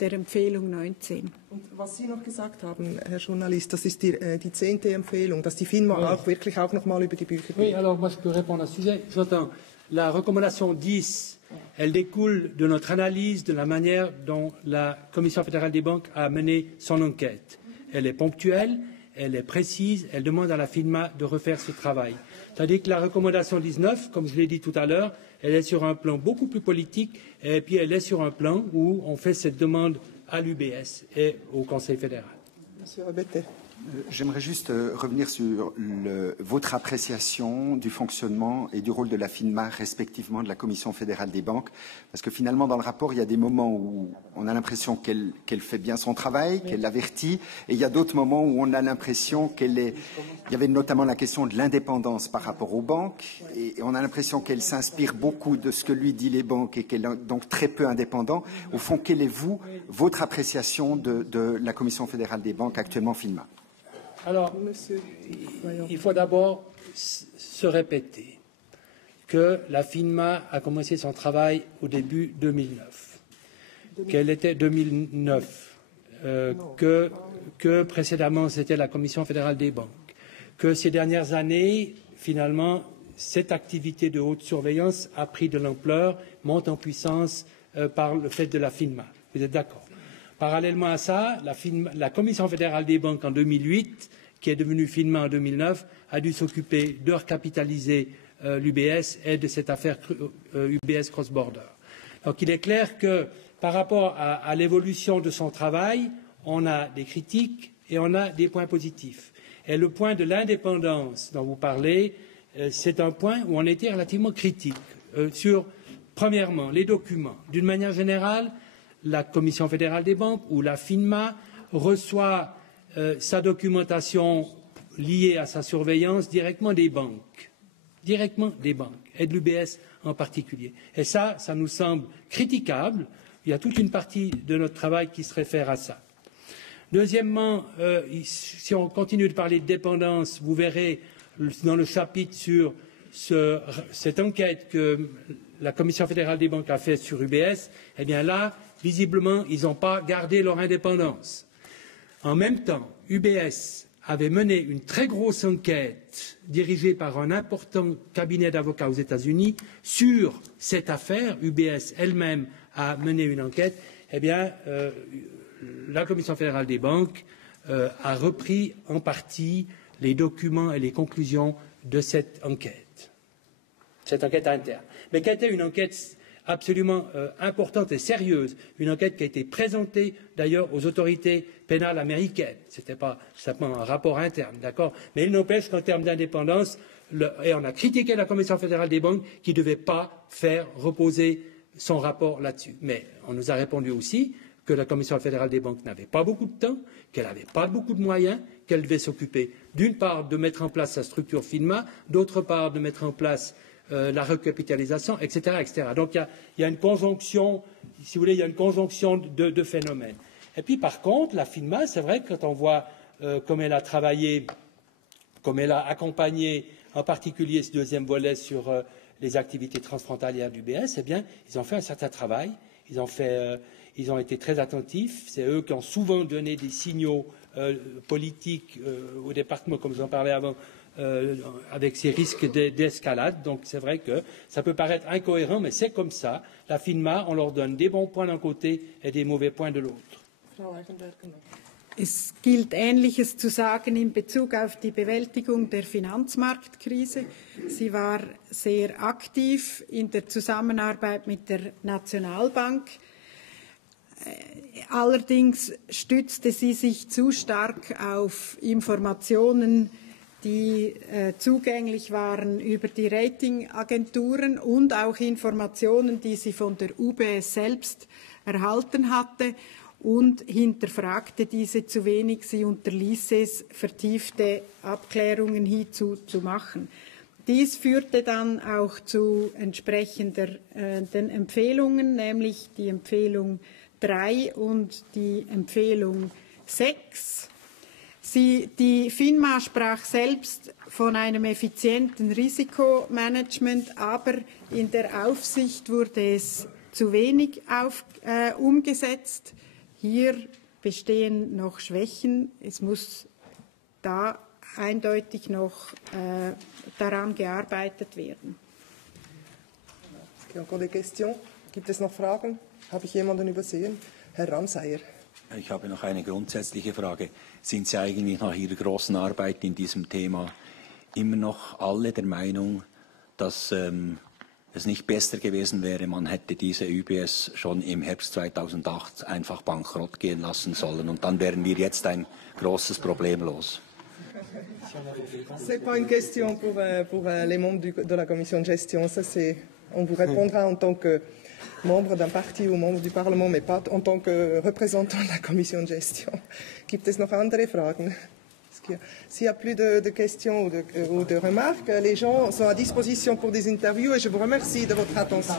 der Empfehlung 19. Und was Sie noch gesagt haben, Herr Journalist, das ist die 10. Empfehlung, dass die FINMA auch wirklich auch noch mal über die Bücher geht. Oui, alors moi je peux répondre à ce sujet. J'entends. La recommandation 10, elle découle de notre analyse de la manière dont la Commission fédérale des banques a mené son enquête. Elle est ponctuelle, elle est précise, elle demande à la FINMA de refaire ce travail. Tandis que la recommandation 19, comme je l'ai dit tout à l'heure, elle est sur un plan beaucoup plus politique et puis elle est sur un plan où on fait cette demande à l'UBS et au Conseil fédéral. Monsieur Rebete. J'aimerais juste revenir sur votre appréciation du fonctionnement et du rôle de la FINMA, respectivement de la Commission fédérale des banques, parce que finalement, dans le rapport, il y a des moments où on a l'impression qu'elle fait bien son travail, qu'elle avertit, et il y a d'autres moments où on a l'impression qu'elle est... Il y avait notamment la question de l'indépendance par rapport aux banques, et on a l'impression qu'elle s'inspire beaucoup de ce que lui dit les banques et qu'elle est donc très peu indépendante. Au fond, quelle est, votre appréciation de la Commission fédérale des banques, actuellement FINMA? Alors, il faut d'abord se répéter que la FINMA a commencé son travail au début 2009, qu'elle était 2009, que précédemment c'était la Commission fédérale des banques, que ces dernières années, finalement, cette activité de haute surveillance a pris de l'ampleur, monte en puissance par le fait de la FINMA. Vous êtes d'accord? Parallèlement à ça, la Commission fédérale des banques en 2008, qui est devenue FINMA en 2009, a dû s'occuper de recapitaliser l'UBS et de cette affaire UBS Cross-Border. Donc il est clair que par rapport à l'évolution de son travail, on a des critiques et on a des points positifs. Et le point de l'indépendance dont vous parlez, c'est un point où on était relativement critique sur, premièrement, les documents. D'une manière générale, la Commission fédérale des banques ou la FINMA reçoit sa documentation liée à sa surveillance directement des banques, et de l'UBS en particulier. Et ça nous semble critiquable. Il y a toute une partie de notre travail qui se réfère à ça. Deuxièmement, si on continue de parler de dépendance, vous verrez dans le chapitre sur cette enquête que la Commission fédérale des banques a faite sur UBS, eh bien là, visiblement, ils n'ont pas gardé leur indépendance. En même temps, UBS avait mené une très grosse enquête dirigée par un important cabinet d'avocats aux États-Unis sur cette affaire. UBS elle-même a mené une enquête. Eh bien, la Commission fédérale des banques a repris en partie les documents et les conclusions de cette enquête interne, mais qui a été une enquête absolument importante et sérieuse, une enquête qui a été présentée d'ailleurs aux autorités pénales américaines. Ce n'était pas simplement un rapport interne, d'accord, mais il n'empêche qu'en termes d'indépendance, et on a critiqué la Commission fédérale des banques qui ne devait pas faire reposer son rapport là-dessus. Mais on nous a répondu aussi que la Commission fédérale des banques n'avait pas beaucoup de temps, qu'elle n'avait pas beaucoup de moyens, qu'elle devait s'occuper d'une part de mettre en place sa structure FINMA, d'autre part de mettre en place la recapitalisation, etc., etc. Donc il y a une conjonction, si vous voulez, il y a une conjonction de phénomènes. Et puis par contre, la FINMA, c'est vrai que quand on voit comme elle a travaillé, comme elle a accompagné en particulier ce deuxième volet sur les activités transfrontalières d'UBS, eh bien, ils ont fait un certain travail, ils ont été très attentifs, c'est eux qui ont souvent donné des signaux politiques au département, comme j'en parlais avant, avec ces risques d'escalade. Donc c'est vrai que ça peut paraître incohérent, mais c'est comme ça. La FINMA, on leur donne des bons points d'un côté et des mauvais points de l'autre. Es gilt Ähnliches zu sagen in Bezug auf die Bewältigung der Finanzmarktkrise. Sie war sehr aktiv in der Zusammenarbeit mit der Nationalbank. Allerdings stützte sie sich zu stark auf Informationen, die zugänglich waren über die Ratingagenturen und auch Informationen, die sie von der UBS selbst erhalten hatte, und hinterfragte diese zu wenig. Sie unterließ es, vertiefte Abklärungen hierzu zu machen. Dies führte dann auch zu entsprechenden Empfehlungen, nämlich die Empfehlung 3 und die Empfehlung 6. Die FINMA sprach selbst von einem effizienten Risikomanagement, aber in der Aufsicht wurde es zu wenig umgesetzt. Hier bestehen noch Schwächen. Es muss da eindeutig noch daran gearbeitet werden. Gibt es noch Fragen? Habe ich jemanden übersehen? Herr Ramsayer. Ich habe noch eine grundsätzliche Frage. Sind Sie eigentlich nach Ihrer großen Arbeit in diesem Thema immer noch alle der Meinung, dass es nicht besser gewesen wäre, man hätte diese UBS schon im Herbst 2008 einfach bankrott gehen lassen sollen und dann wären wir jetzt ein großes Problem los? Ce n'est pas une question pour les membres de la commission de gestion. Ça, on vous répondra en tant que membre d'un parti ou membre du Parlement, mais pas en tant que représentant de la commission de gestion. Gibt es noch andere Fragen? S'il n'y a plus de questions ou de remarques, les gens sont à disposition pour des interviews et je vous remercie de votre attention.